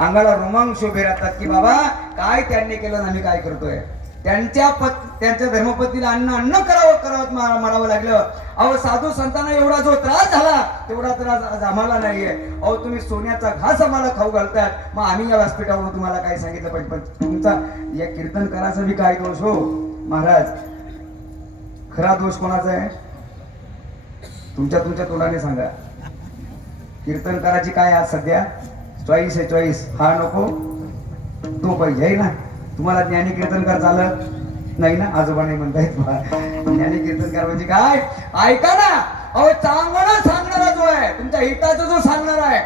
अंगाला रोमांच शोभे राहतात की बाबा काय त्यांनी केलं आणि आम्ही काय करतोय. त्यांच्या धर्मपत्नीला अन्न करावं म्हणावं लागलं. अहो, साधू संतांना एवढा जो त्रास झाला तेवढा त्रास आज आम्हाला नाहीये. अहो, तुम्ही सोन्याचा घास आम्हाला खाऊ घालतात, मग आम्ही या व्यासपीठावर तुम्हाला काय सांगितलं पाहिजे? पण तुमचा या कीर्तनकाराचा बी काय दोष हो महाराज? खरा दोष कोणाचा आहे? तुमच्या तोंडाने सांगा. कीर्तनकाराची काय आज सध्या चॉईस आहे? चॉईस हा नको तो पाहिजे आहे ना. तुम्हाला ज्ञानी कीर्तनकार चालत नाही ना? आजोबा नाही म्हणतायत. ज्ञानी कीर्तनकार म्हणजे काय? ऐका ना, अहो, चांगला सांगणारा जो आहे, तुमच्या हिताचा जो सांगणार आहे,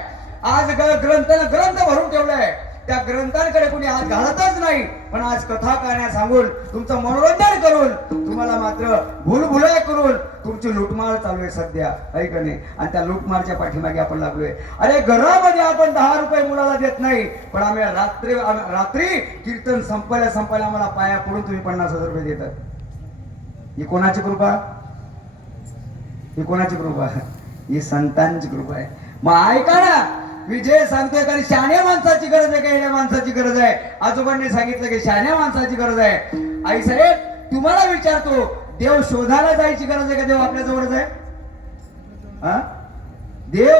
आज ग्रंथ भरून ठेवलाय. त्या ग्रंथांकडे कोणी आज घालतच नाही. पण आज कथा कहाण्या सांगून तुमचं मनोरंजन करून तुम्हाला मात्र भूलभुलय करून तुमची लुटमार चालू आहे सध्या, ऐकणे. आणि त्या लुटमारच्या पाठीमागे आपण लागलोय. अरे, घरामध्ये आपण 10 रुपये मुलाला देत नाही, पण आम्ही रात्री कीर्तन संपायला आम्हाला पाया पडून तुम्ही 50,000 रुपये देतात. ही कोणाची कृपा? ही संतांची कृपा आहे. मग ऐका ना, मी जे सांगतोय, कारण शहाण्या माणसाची गरज आहे का येण्या माणसाची गरज आहे? आजोबांनी सांगितलं की शहाण्या माणसाची गरज आहे. आई साहेब, तुम्हाला विचारतो, देव शोधायला जायची गरज आहे का देव आपल्या जवळच आहे? देव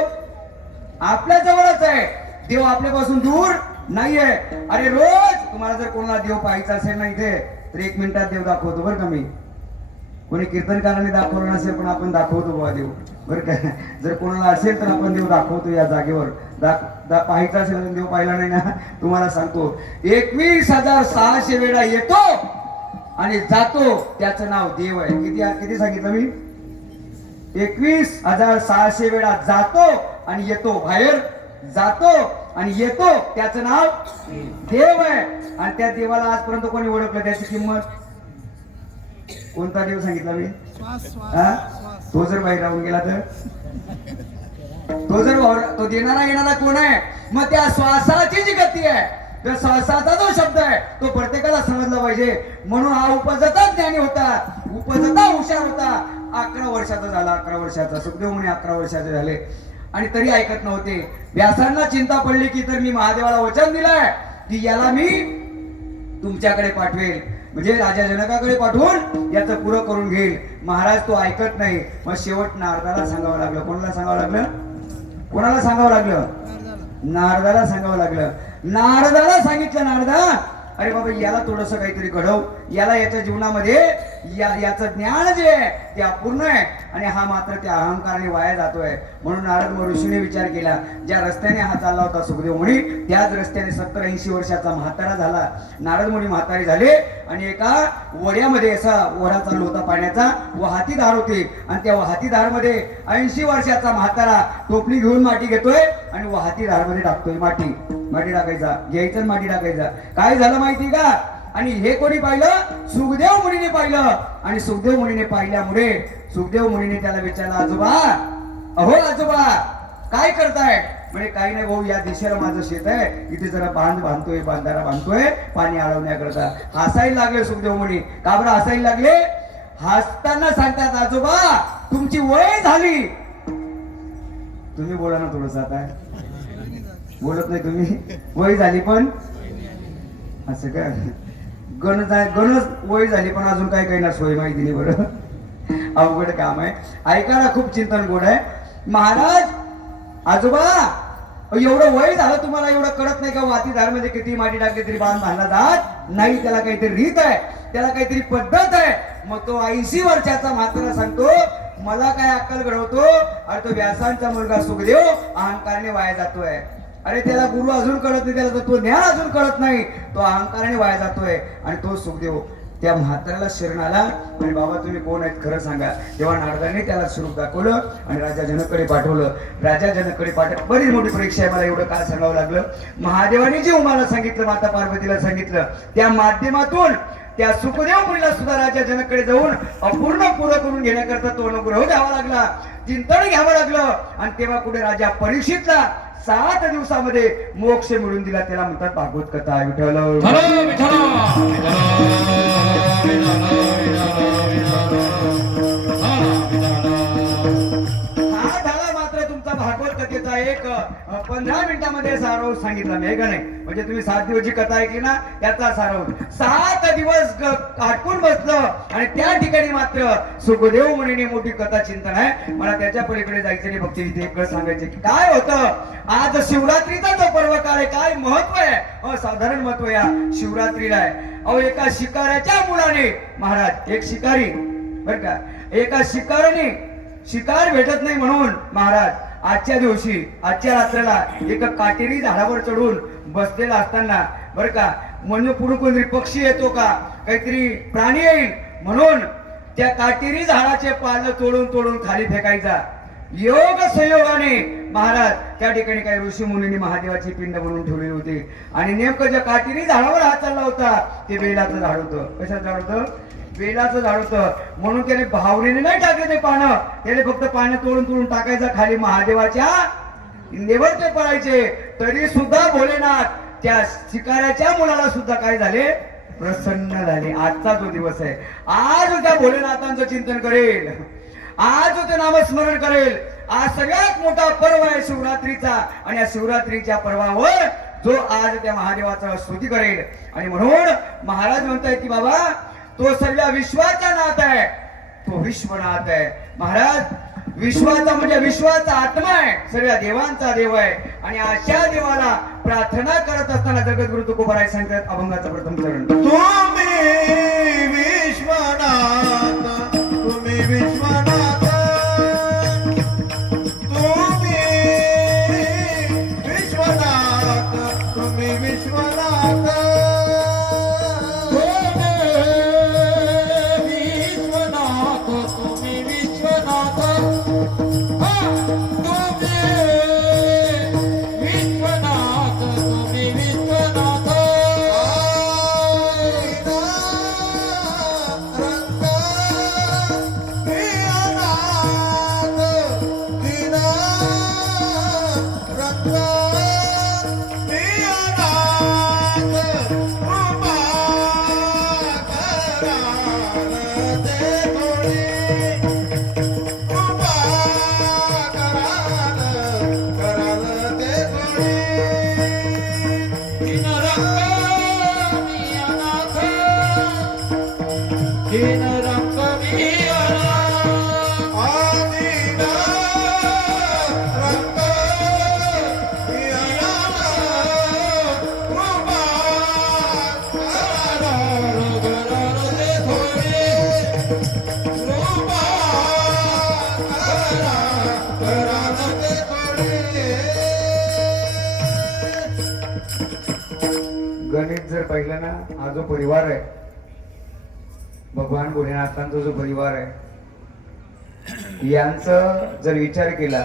आपल्या जवळच आहे. देव आपल्यापासून दूर नाहीये. अरे, रोज तुम्हाला जर कोणाला देव पाहायचा असेल ना इथे, तर 1 मिनिटात देव दाखवतो बरं का. मी कोणी कीर्तनकारांनी दाखवलं नसेल, पण आपण दाखवतो बाबा देव, बरं का. जर कोणाला असेल तर आपण देव दाखवतो या जागेवर. पाहायचा असेल तर देव पाहिला नाही ना, तुम्हाला सांगतो 21,600 वेळा येतो आणि जातो, त्याचं नाव देव आहे. किती सांगितलं मी? 21,600 वेळा जातो आणि येतो, बाहेर जातो आणि येतो, त्याचं नाव देव आहे. आणि त्या देवाला आजपर्यंत कोणी ओळखलं? त्याची किंमत कोणता देव सांगितला मी? हा? तो जर बाहेर राहून गेला तर तो देणारा येणारा कोण आहे? मग त्या श्वासाची जी गती आहे, त्या श्वासाचा जो शब्द आहे तो प्रत्येकाला समजला पाहिजे. म्हणून हा उपजता ज्ञानी होता, उपजता हुशार होता. 11 वर्षाचा झाला, 11 वर्षाचा. सुखदेव म्हणे 11 वर्षाचे झाले आणि तरी ऐकत नव्हते. व्यासांना चिंता पडली की तर मी महादेवाला वचन दिलंय की याला मी तुमच्याकडे पाठवेल, म्हणजे राजा जनकाकडे पाठवून याचं पुरं करून घेईल. महाराज तो ऐकत नाही. मग शेवट नारदाला सांगावं लागलं. कोणाला सांगावं लागलं? कोणाला सांगावं लागलं? नारदाला सांगावं लागलं. नारदाला सांगितलं, नारदा अरे बाबा याला थोडस काहीतरी घडव, याला याच्या जीवनामध्ये याचं ज्ञान जे आहे ते अपूर्ण आहे आणि हा मात्र त्या अहंकाराने वाया जातोय. म्हणून नारद ऋषीने विचार केला, ज्या रस्त्याने हा चालला होता सुखदेव मुनी त्याच रस्त्याने 70-80 वर्षाचा म्हातारा झाला. नारद मुनी म्हातारे झाले आणि एका वड्यामध्ये असा ओढा चालू होता पाण्याचा, वाहती धार होती आणि त्या वाहती धार मध्ये 80 वर्षाचा म्हातारा टोपली घेऊन माती घेतोय आणि वाहती धार मध्ये टाकतोय. माती टाकायचा, घ्यायचं माती टाकायचा. काय झालं माहिती का? आणि हे कोणी पाहिलं? सुखदेव मुनीने पाहिलं. आणि सुखदेव मुनीने पाहिल्यामुळे सुखदेव मुनीने त्याला विचारलं, आजोबा अहो आजोबा काय करताय? म्हणजे काही नाही भाऊ, या दिशेला माझं शेत आहे, इथे जरा बांधतोय, बांधारा बांधतोय पाणी अडवण्याकरता. हसायला लागले सुखदेव मुनी. का बरं हसायला लागले? हसताना सांगतात, आजोबा तुमची वय झाली. तुम्ही बोला ना थोडस, आता बोलत नाही तुम्ही. वय झाली पण असं काय? गणच वय झाली पण अजून काय काही ना सोय माहिती नाही. बरं अवघड काम आहे. ऐकायला खूप चिंतन गोड आहे. महाराज आजोबा एवढं वय झालं तुम्हाला, एवढं कळत नाही का? वातीधार मध्ये किती माती टाकली तरी बांध बांधला जात नाही. त्याला काहीतरी रीत आहे, त्याला काहीतरी पद्धत आहे. मग तो 80 वर्षाचा म्हातारा सांगतो, मला काय अक्कल घडवतो? अरे तो व्यासांचा मुलगा सुखदेव अहंकाराने वाया जातोय. अरे त्याला गुरु अजून कळत नाही, त्याला तो ज्ञान अजून कळत नाही, तो अहंकाराने वाया जातोय. आणि तो सुखदेव त्या म्हाताऱ्याला शरण आला आणि बाबा तुम्ही कोण आहेत खरं सांगा. तेव्हा नारदाने त्याला स्वरूप दाखवलं आणि राजा जनककडे पाठवलं. राजा जनककडे बरीच मोठी परीक्षा आहे. मला एवढं काय सांगावं लागलं? महादेवाने जे उमाला सांगितलं, माता पार्वतीला सांगितलं, त्या माध्यमातून त्या सुखदेव मुलीला सुद्धा राजा जनककडे जाऊन अपूर्ण पुरं करून घेण्याकरता तो अनुग्रह घ्यावा लागला, चिंतन घ्यावं लागलं. आणि तेव्हा कुठे राजा परीक्षितला 7 दिवसामध्ये मोक्ष मिळून दिला. त्याला म्हणतात भागवत कथा. विठ्ठल हा झाला मात्र तुमचा भागवत कथेचा एक 15 मिनिटामध्ये सारांश सांगितला मी, का नाही? म्हणजे तुम्ही 7 दिवसची कथा ऐकली ना, त्याचा सारांश. 7 दिवस काटकून बसलं आणि त्या ठिकाणी मात्र सुखदेव मुनीने मोठी कथा चिंतन आहे. मला त्याच्या पलीकडे जायचं नाही. फक्त इथे एक सांगायचे की काय होतं आज शिवरात्रीचा जो पर्व काळ आहे, काय महत्व आहे, असाधारण महत्व या शिवरात्रीला आहे. अहो एका शिकाऱ्याच्या मुलाने, महाराज एक शिकारी बर का, एका शिकाऱ्याने शिकार भेटत नाही म्हणून महाराज आजच्या दिवशी, आजच्या रात्रीला एका काटेरी झाडावर चढून बसलेला असताना बर का, म्हणून पुढे कोणतरी पक्षी येतो का, काहीतरी प्राणी येईल म्हणून त्या काटेरी झाडाचे पाल तोडून तोडून खाली फेकायचा. योग संयोगाने महाराज त्या ठिकाणी काही ऋषी मुनींनी महादेवाची पिंड बनवून ठेवली होती. आणि नेमकं ज्या काटेरी झाडावर हात चालला होता ते बेलाचं झाड होतं. कशाचं झाड होतं? बेलाचं झाड होतं. म्हणून त्याने भावनेने नाही टाकले ते पानं, त्याने फक्त पानं तोडून तोडून टाकायचं खाली महादेवाच्या पिंडेवर ते पडायचे. तरी सुद्धा भोलेनाथ त्या शिकाऱ्याच्या मुलाला सुद्धा काय झाले? प्रसन्न झाले. आजचा जो दिवस आहे, आज त्या भोलेनाथांचं चिंतन करेल, आज ते नामस्मरण करेल. आज सगळ्यात मोठा पर्व आहे शिवरात्रीचा आणि या शिवरात्रीच्या पर्वावर जो आज त्या महादेवाचा स्तुती करेल. आणि म्हणून महाराज म्हणतायत की बाबा तो सगळ्या विश्वाचा नाथ आहे, तो विश्वनाथ आहे. महाराज विश्वाचा म्हणजे विश्वाचा आत्मा आहे, सगळ्या देवांचा देव आहे. आणि अशा देवाला प्रार्थना करत असताना जगद्गुरु तुकोबाराय सांगतात अभंगाचा प्रथम चरण, तुम्ही विश्वनाथ, तुम्ही विश्वनाथ, तुम्ही विश्वनाथ, तुम्ही विश्वनाथ, विश्वनाथ तुम्ही विश्वनाथ तीन रंग मी अनाथ, तीन रंग मी अनाथ. गणित जर पाहिलं ना, हा जो परिवार आहे, भगवान भोलेनाथांचा जो परिवार आहे, यांचं जर विचार केला,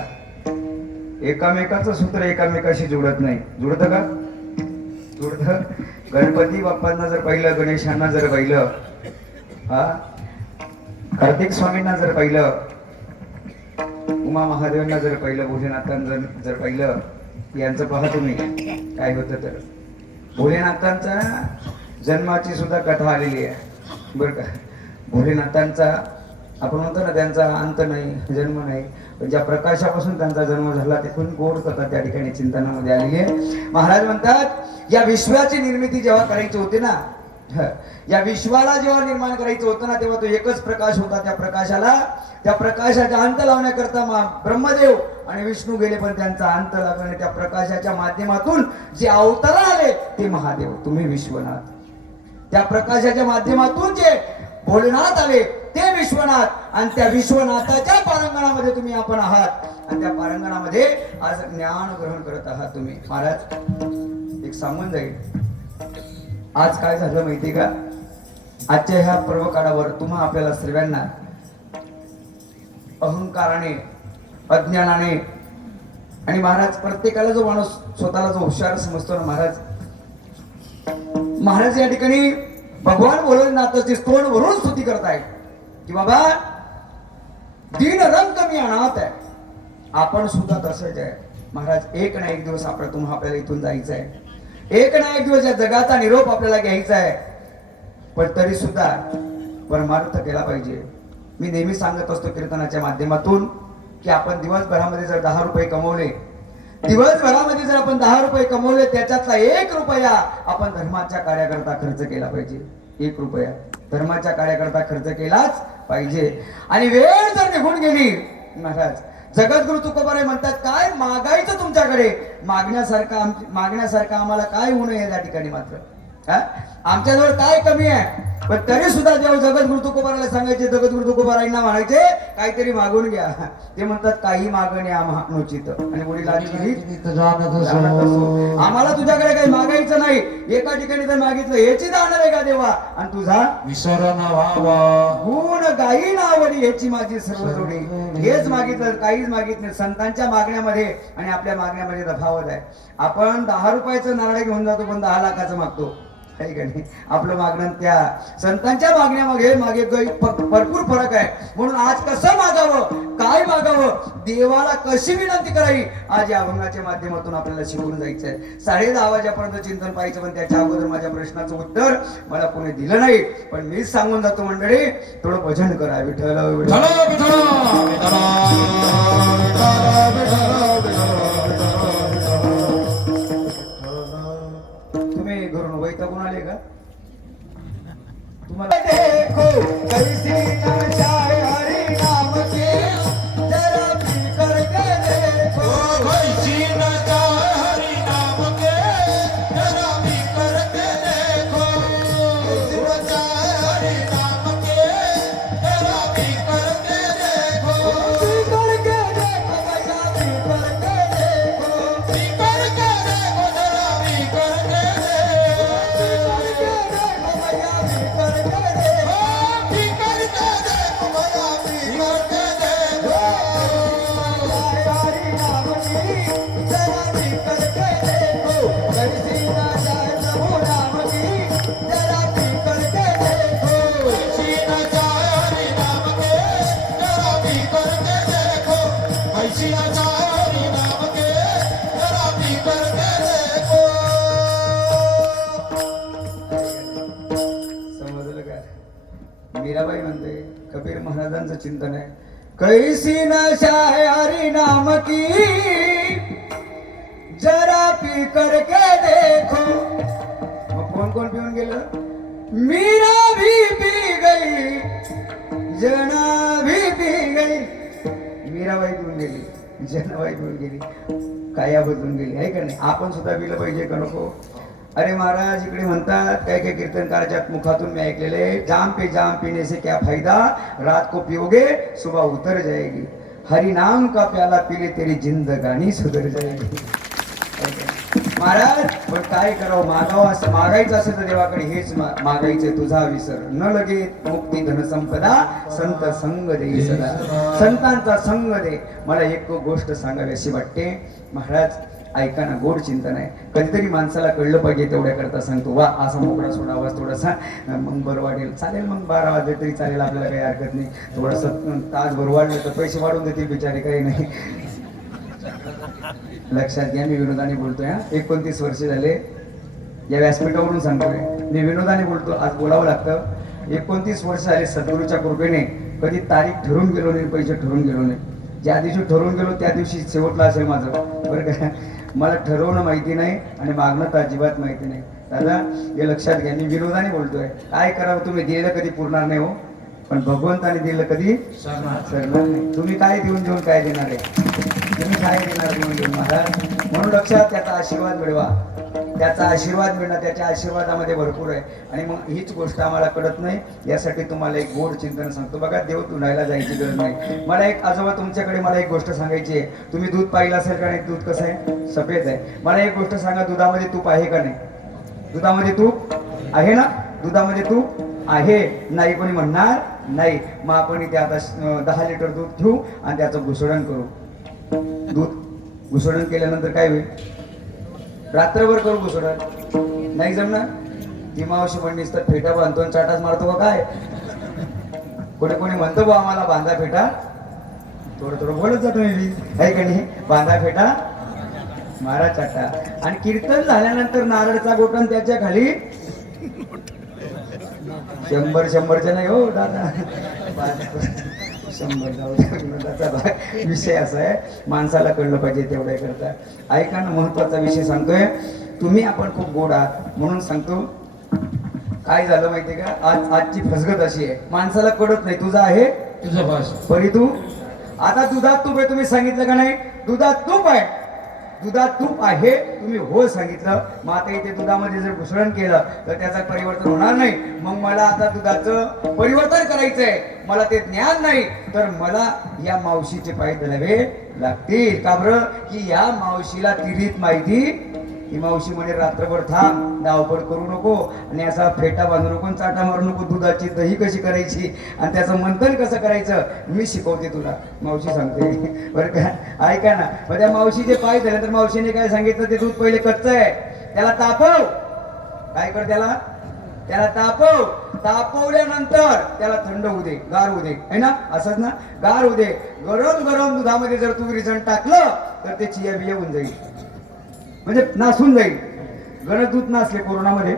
एकामेकाचं सूत्र एकामेकाशी जुळत नाही. जुळतं का? जुळतं. गणपती बाप्पांना जर पाहिलं, गणेशांना जर पाहिलं, हा कार्तिक स्वामींना जर पाहिलं, उमा महादेवांना जर पाहिलं, भोलेनाथांना जर पाहिलं, यांचं पहा तुम्ही काय होतं. तर भोलेनाथांचा जन्माची सुद्धा कथा आलेली आहे बरं का. भोलेनाथांचा आपण म्हणतो ना, त्यांचा अंत नाही, जन्म नाही, पण ज्या प्रकाशापासून त्यांचा जन्म झाला तिथून गोड कथा त्या ठिकाणी चिंतनामध्ये आलेली आहे. महाराज म्हणतात, या विश्वाची निर्मिती जेव्हा करायची होती ना, या विश्वाला जेव्हा निर्माण करायचं होतं ना, तेव्हा तो एकच प्रकाश होता. त्या प्रकाशाचा अंत लावण्याकरता ब्रह्मदेव आणि विष्णू गेले, पण त्यांचा अंत लागला नाही. त्या प्रकाशाच्या माध्यमातून जे अवतार आले ते महादेव, तुम्ही विश्वनाथ. त्या प्रकाशाच्या माध्यमातून जे भोलेनाथ आले ते विश्वनाथ, आणि त्या विश्वनाथाच्या पारंगणामध्ये तुम्ही आपण आहात, आणि त्या पारंगणामध्ये आज ज्ञान ग्रहण करत आहात तुम्ही. महाराज एक सांगून जाईल, आज काय झालं माहिती का? आजच्या ह्या पर्व काळावर तुम्हा आपल्याला सर्वांना अहंकाराने, अज्ञानाने, आणि महाराज प्रत्येकाला जो माणूस स्वतःला जो हुशार समजतो ना, महाराज या ठिकाणी भगवान भोलेनाथाची स्तोन वरून स्तुती करतायत की बाबा दीन रंग मी अनाथ आहे. आपण सुद्धा तसंच आहे महाराज. एक ना एक दिवस आपल्याला इथून जायचं आहे. एक ना एक दिवस या जगाचा निरोप आपल्याला घ्यायचा आहे, पण तरी सुद्धा परमार्थ केला पाहिजे. मी नेहमी सांगत असतो कीर्तनाच्या माध्यमातून की आपण दिवसभरामध्ये जर 10 रुपये कमवले, दिवसभरामध्ये जर आपण 10 रुपये कमवले, त्याच्यातला 1 रुपया आपण धर्माच्या कार्याकरता खर्च केला पाहिजे. 1 रुपया धर्माच्या कार्याकरता खर्च केलाच पाहिजे. आणि वेळ जर निघून गेली, महाराज जगद्गुरु तुकोबाराय म्हणतात, काय मागायचं तुमच्याकडे, मागण्यासारखं आम्हाला काय होऊ नये या ठिकाणी. मात्र आमच्याजवळ काय कमी आहे, पण तरी सुद्धा जेव्हा जगद्गुरु तुकोबारायला सांगायचे, जगद्गुरु तुकोबारायांना म्हणायचे काहीतरी मागून घ्या, ते म्हणतात काही मागणे आम्हानुचित. आणि वडिलांची आम्हाला तुझ्याकडे काही मागायचं नाही. एका ठिकाणी जर मागितलं, याची जाणार आहे का देवा, आणि तुझा विसरण व्हावा, गुण गाई नावडी याची माझी सर्व जोडी. हेच मागितलं, काहीच मागितलं. संतांच्या मागण्यामध्ये आणि आपल्या मागण्यामध्ये तफावत आहे. आपण 10 रुपयाचं नारळ घेऊन जातो, पण 10 लाखाचं मागतो. आपलं मागणं त्या संतांच्या मागण्यामागे भरपूर फरक आहे. म्हणून आज कसं मागावं, काय मागावं, देवाला कशी विनंती करावी, आज या अभंगाच्या माध्यमातून आपल्याला शिकून जायचंय. 10:30 वाजेपर्यंत चिंतन पाहिजे, पण त्याच्या अगोदर माझ्या प्रश्नाचं उत्तर मला कोणी दिलं नाही. पण मीच सांगून जातो, मंडळी थोडं भजन करा. विठ्ठल तुम्ही घरून वैतागून आले का? तुम्हाला देखो कैसी नचाए हरि नाम के, जरा भी करके देखो कैसी नचाए हरि नाम के, जरा भी करके देखो. कैसी नचाए हरि नाम के, जरा भी करके देखो. भी करके देखो भैया, भी करके देखो, भी करके देखो, जरा भी करके देखो. भी करके देखो भैया, भी करके देखो, भी करके देखो, मीराबाई म्हणते कबीर महाराजांचं चिंतन आहे, कैसी नशा है हरि नाम की जरा पी करके देखो. मग कोण कोण पिऊन गेलं? मीरा भी पी गई, जना भी पी गई. मीराबाई पिऊन गेली, जनाबाई पिऊन गेली, काया बदलून गेली आहे का नाही? आपण सुद्धा पिलं पाहिजे का नको? अरे महाराज इकडे म्हणतात काय काय कीर्तनकाराच्या मुखातून मी ऐकलेले, जाम पे जाम पीने से क्या फायदा, रात को पियोगे सुबह उतर जाएगी, हरि नाम का प्याला पीले तेरी जिंदगानी सुधर जाएगी. महाराज पण काय करावं, मागावं असं मागायचं असेल तर देवाकडे हेच मागायचं, तुझा विसर न लगे मुक्ती धनसंपदा संत संग दे सदा. संतांचा संग दे. मला एक गोष्ट सांगावी अशी वाटते महाराज, ऐका ना, गोड चिंतन आहे. कधीतरी माणसाला कळलं पाहिजे तेवढ्या करता सांगतो. वा असा मोकळा सोडावा थोडासा, मग बरं वाटेल. चालेल मग 12 वाजले तरी चालेल, आपल्याला काही हरकत नाही. थोडंसं तास भर वाढलं तर पैसे वाढून देतील बिचारे, काही नाही. लक्षात घ्या, मी विनोदाने बोलतोय. 29 वर्ष झाले या व्यासपीठावरून सांगतोय, मी विनोदाने बोलतो. आज बोलावं लागतं. 29 वर्ष झाले सद्गुरूच्या कृपेने कधी तारीख ठरवून गेलो नाही, पैसे ठरवून गेलो नाही. ज्या दिवशी ठरवून गेलो त्या दिवशी शेवटला असेल माझं, बरं का? मला ठरवणं माहिती नाही आणि मागणं तर अजिबात माहिती नाही. दादा हे लक्षात घ्या, मी विनोदाने बोलतोय. काय करावं, तुम्ही दिलेलं कधी पुरणार नाही हो, पण भगवंताने दिलं कधी सरणार नाही. तुम्ही काय देऊन देऊन काय देणार आहे? तुम्ही काय देणार देऊन देऊन महाराज? म्हणून लक्षात, त्याचा आशीर्वाद मिळवा. त्याचा आशीर्वाद मिळणं त्याच्या आशीर्वादामध्ये भरपूर आहे. आणि मग हीच गोष्ट आम्हाला कळत नाही, यासाठी तुम्हाला एक गोड चिंतन सांगतो. बघा, देव धुण्याला जायची गरज नाही. मला एक आजोबा तुमच्याकडे मला एक गोष्ट सांगायची आहे. तुम्ही दूध पाहिलं असेल का नाही? दूध कसं आहे? सफेद आहे. मला एक गोष्ट सांगा, दुधामध्ये तूप आहे का नाही? दुधामध्ये तूप आहे ना? दुधामध्ये तूप आहे, नाही कोणी म्हणणार नाही. मग आपण इथे आता 10 लिटर दूध ठेवू आणि त्याचं घुसळण करू. दूध घुसळण केल्यानंतर काय होईल? रात्रभर करू घुसळण, नाही जमणार. ती मावशी म्हणलीस तर फेटा बांधतो आणि चाटाच मारतो का काय? कोणी कोणी म्हणतो बा आम्हाला बांधा फेटा, थोडं थोडं बोलत जातो मी, आहे का नाही? बांधा फेटा मारा चाटा. आणि कीर्तन झाल्यानंतर नारळचा गोटन त्याच्या खाली 100 नाही हो दादा, 100 जाऊ द्या. विषय असा आहे, माणसाला कळलं पाहिजे तेवढ्या करता. ऐका ना, महत्वाचा विषय सांगतोय. तुम्ही आपण खूप गोड आहात म्हणून सांगतो. काय झालं माहितीये का, आजची फसगत अशी आहे, माणसाला कळत नाही तुझा आहे तुझा भाष परी तू. आता दुधात तूप आहे, तुम्ही सांगितलं का नाही? दुधात तूप आहे, दुधात तूप आहे, तुम्ही हो सांगितलं. मग आता इथे दुधामध्ये जर घुसळण केलं तर त्याचं परिवर्तन होणार नाही. मग मला आता दुधाचं परिवर्तन करायचंय, मला ते ज्ञान नाही, तर मला या मावशीचे पाय धरावे लागतील. का बरं? की या मावशीला तिरीत माहिती. ही मावशी म्हणे रात्रभर थांब, धावपळ करू नको आणि असा फेटा बांधू नको, चाटा मारू नको. दुधाची दही कशी करायची आणि त्याचं मंथन कसं करायचं मी शिकवते तुला, मावशी सांगते. बरं का? ऐका ना. मग त्या मावशीचे पाय धरले तर मावशीने काय सांगितलं? ते दूध पहिले कच्चं आहे, त्याला तापव. काय कर त्याला? त्याला तापव. तापवल्यानंतर त्याला थंड होऊ दे, गार होऊ दे, है ना? असंच ना, गार होऊ दे. गरम गरम दुधामध्ये जर तू रिझन टाकलं तर ते चिया बिया होऊन जाईल, म्हणजे नासून जाईल. गणक दूध नासले कोरोनामध्ये.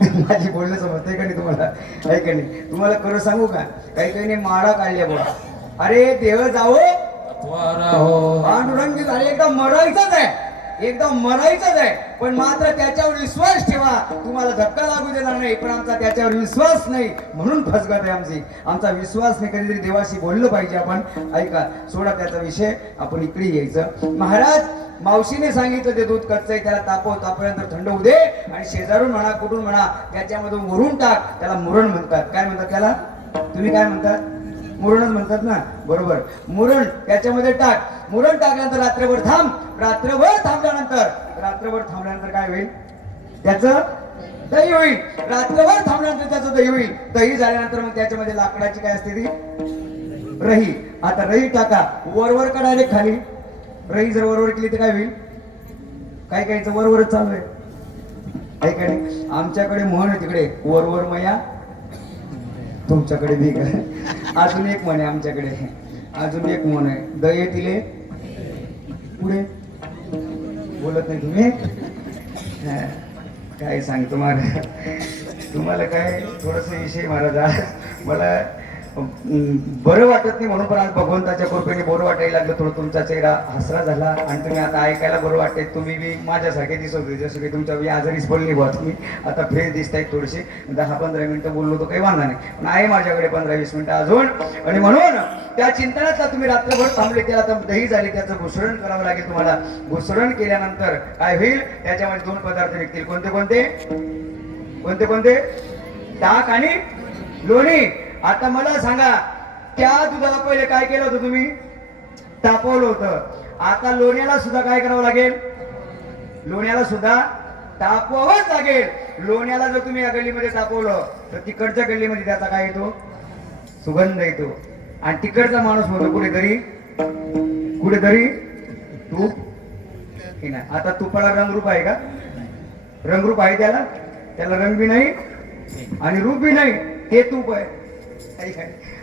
माझी बोलणं समजतंय का नाही तुम्हाला? आहे का नाही? तुम्हाला खरं सांगू का, काही काही माळा काढल्या बोला. अरे देव जावो पांडुरंगी झाले, एकदा मरायचंच आहे, एकदा मरायचंच आहे. पण मात्र त्याच्यावर विश्वास ठेवा, तुम्हाला धक्का लागू देणार नाही. पण आमचा त्याच्यावर विश्वास नाही म्हणून फसगत आहे आमची. आमचा विश्वास नाही. कधीतरी देवाशी बोललं पाहिजे आपण. ऐका, सोडा त्याचा विषय, आपण इकडे यायचं. महाराज, मावशीने सांगितलं ते दूध कच्चं आहे, त्याला तापव, तापल्यानंतर थंड होऊ दे आणि शेजारून म्हणा कुठून म्हणा त्याच्यामधून मुरून टाक. त्याला मुरण म्हणतात. काय म्हणतात त्याला? तुम्ही काय म्हणतात? मुरणच म्हणतात ना, बरोबर. मुरण त्याच्यामध्ये टाक. मुरण टाकल्यानंतर रात्रभर थांब. रात्रभर थांबल्यानंतर काय होईल? त्याचं दही होईल. रात्रभर थांबल्यानंतर त्याचं दही होईल. दही झाल्यानंतर मग त्याच्यामध्ये लाकडाची काय असते ती? रही. आता रही टाका. वरवर का डायरेक्ट खाली? रही जर वरवर केली तर काय होईल? काय कायचं वरवरच चालू आहे, आहे का नाही? आमच्याकडे म्हण आहे तिकडे, वरवर मया, तुमच्याकडे भीक. अजून एक म्हण आहे आमच्याकडे, अजून एक म्हण आहे, दये तिले पुढे. बोलत नाही तुम्ही? काय सांगतो मला, तुम्हाला काय थोडस विषय महाराज मला बरं वाटत नाही म्हणून, पण आज भगवंताच्या कृपेने बरं वाटायला लागलं. थोडं तुमचा चेहरा हसरा झाला आणि तुम्ही आता ऐकायला बरं वाटते. तुम्ही बी माझ्यासारखे दिसत होते, जसं की तुमच्या बी आजारीच पडली बुवा तुम्ही. आता फ्रेश दिसतायत थोडीशी. 10-15 मिनिटं बोललो तर काही वांधा नाही, पण आहे माझ्याकडे 15-20 मिनिटं अजून. आणि म्हणून त्या चिंतनातला तुम्ही रात्रभर थांबले. त्याला आता दही झाली, त्याचं घुसरण करावं लागेल तुम्हाला. घुसरण केल्यानंतर काय होईल, त्याच्यामध्ये 2 पदार्थ निघतील. कोणते कोणते कोणते कोणते? ताक आणि लोणी. आता मला सांगा, त्या दुधाला पहिले काय केलं होतं तुम्ही? तापवलं होतं. आता लोण्याला सुद्धा काय करावं लागेल? लोण्याला सुद्धा तापवावंच लागेल. लोण्याला जर तुम्ही या गल्लीमध्ये तापवलं तर तिकडच्या गल्लीमध्ये त्याचा काय येतो? सुगंध येतो. आणि तिकडचा माणूस म्हणतो कुठेतरी तूप की नाही. आता तुपाला रंगरूप आहे का? रंगरूप आहे त्याला? त्याला रंग बी नाही आणि रूप बी नाही. ते तूप आहे,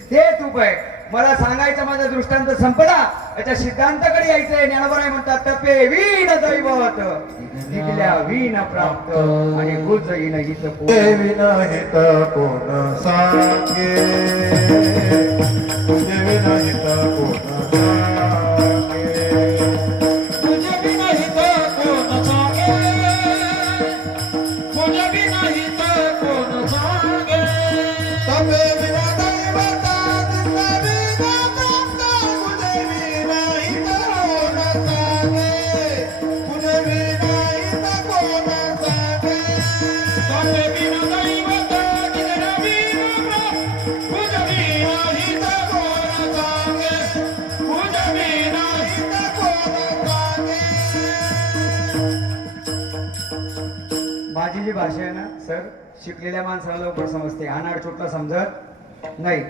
ते तूप आहे. मला सांगायचं, माझा दृष्टांत संपला. याच्या सिद्धांताकडे यायचंय. ज्ञानोबराय म्हणतात, तपे वीण दैवत निघल्या वीण प्राप्त आणि गुज येईन हित तुझे विनाहित कोण सांगे, तुझे विनाहित कोण सांगे, तुझे विनाहित कोण सांगे, तुझे विनाहित कोण सांगे. तपे विना दैवता तुझे विना प्राप्त, तुझे विनाहित कोण सांगे, तुझे विनाहित कोण सांगे. तपे विना दैवत तुझे विना प्राप्त, तुझे विनाहित कोण सांगे, तुझे विनाहित माझी जी भाषा आहे ना सर, शिकलेल्या माणसाला लवकर समजते, अनाड चोटला समजत नाही.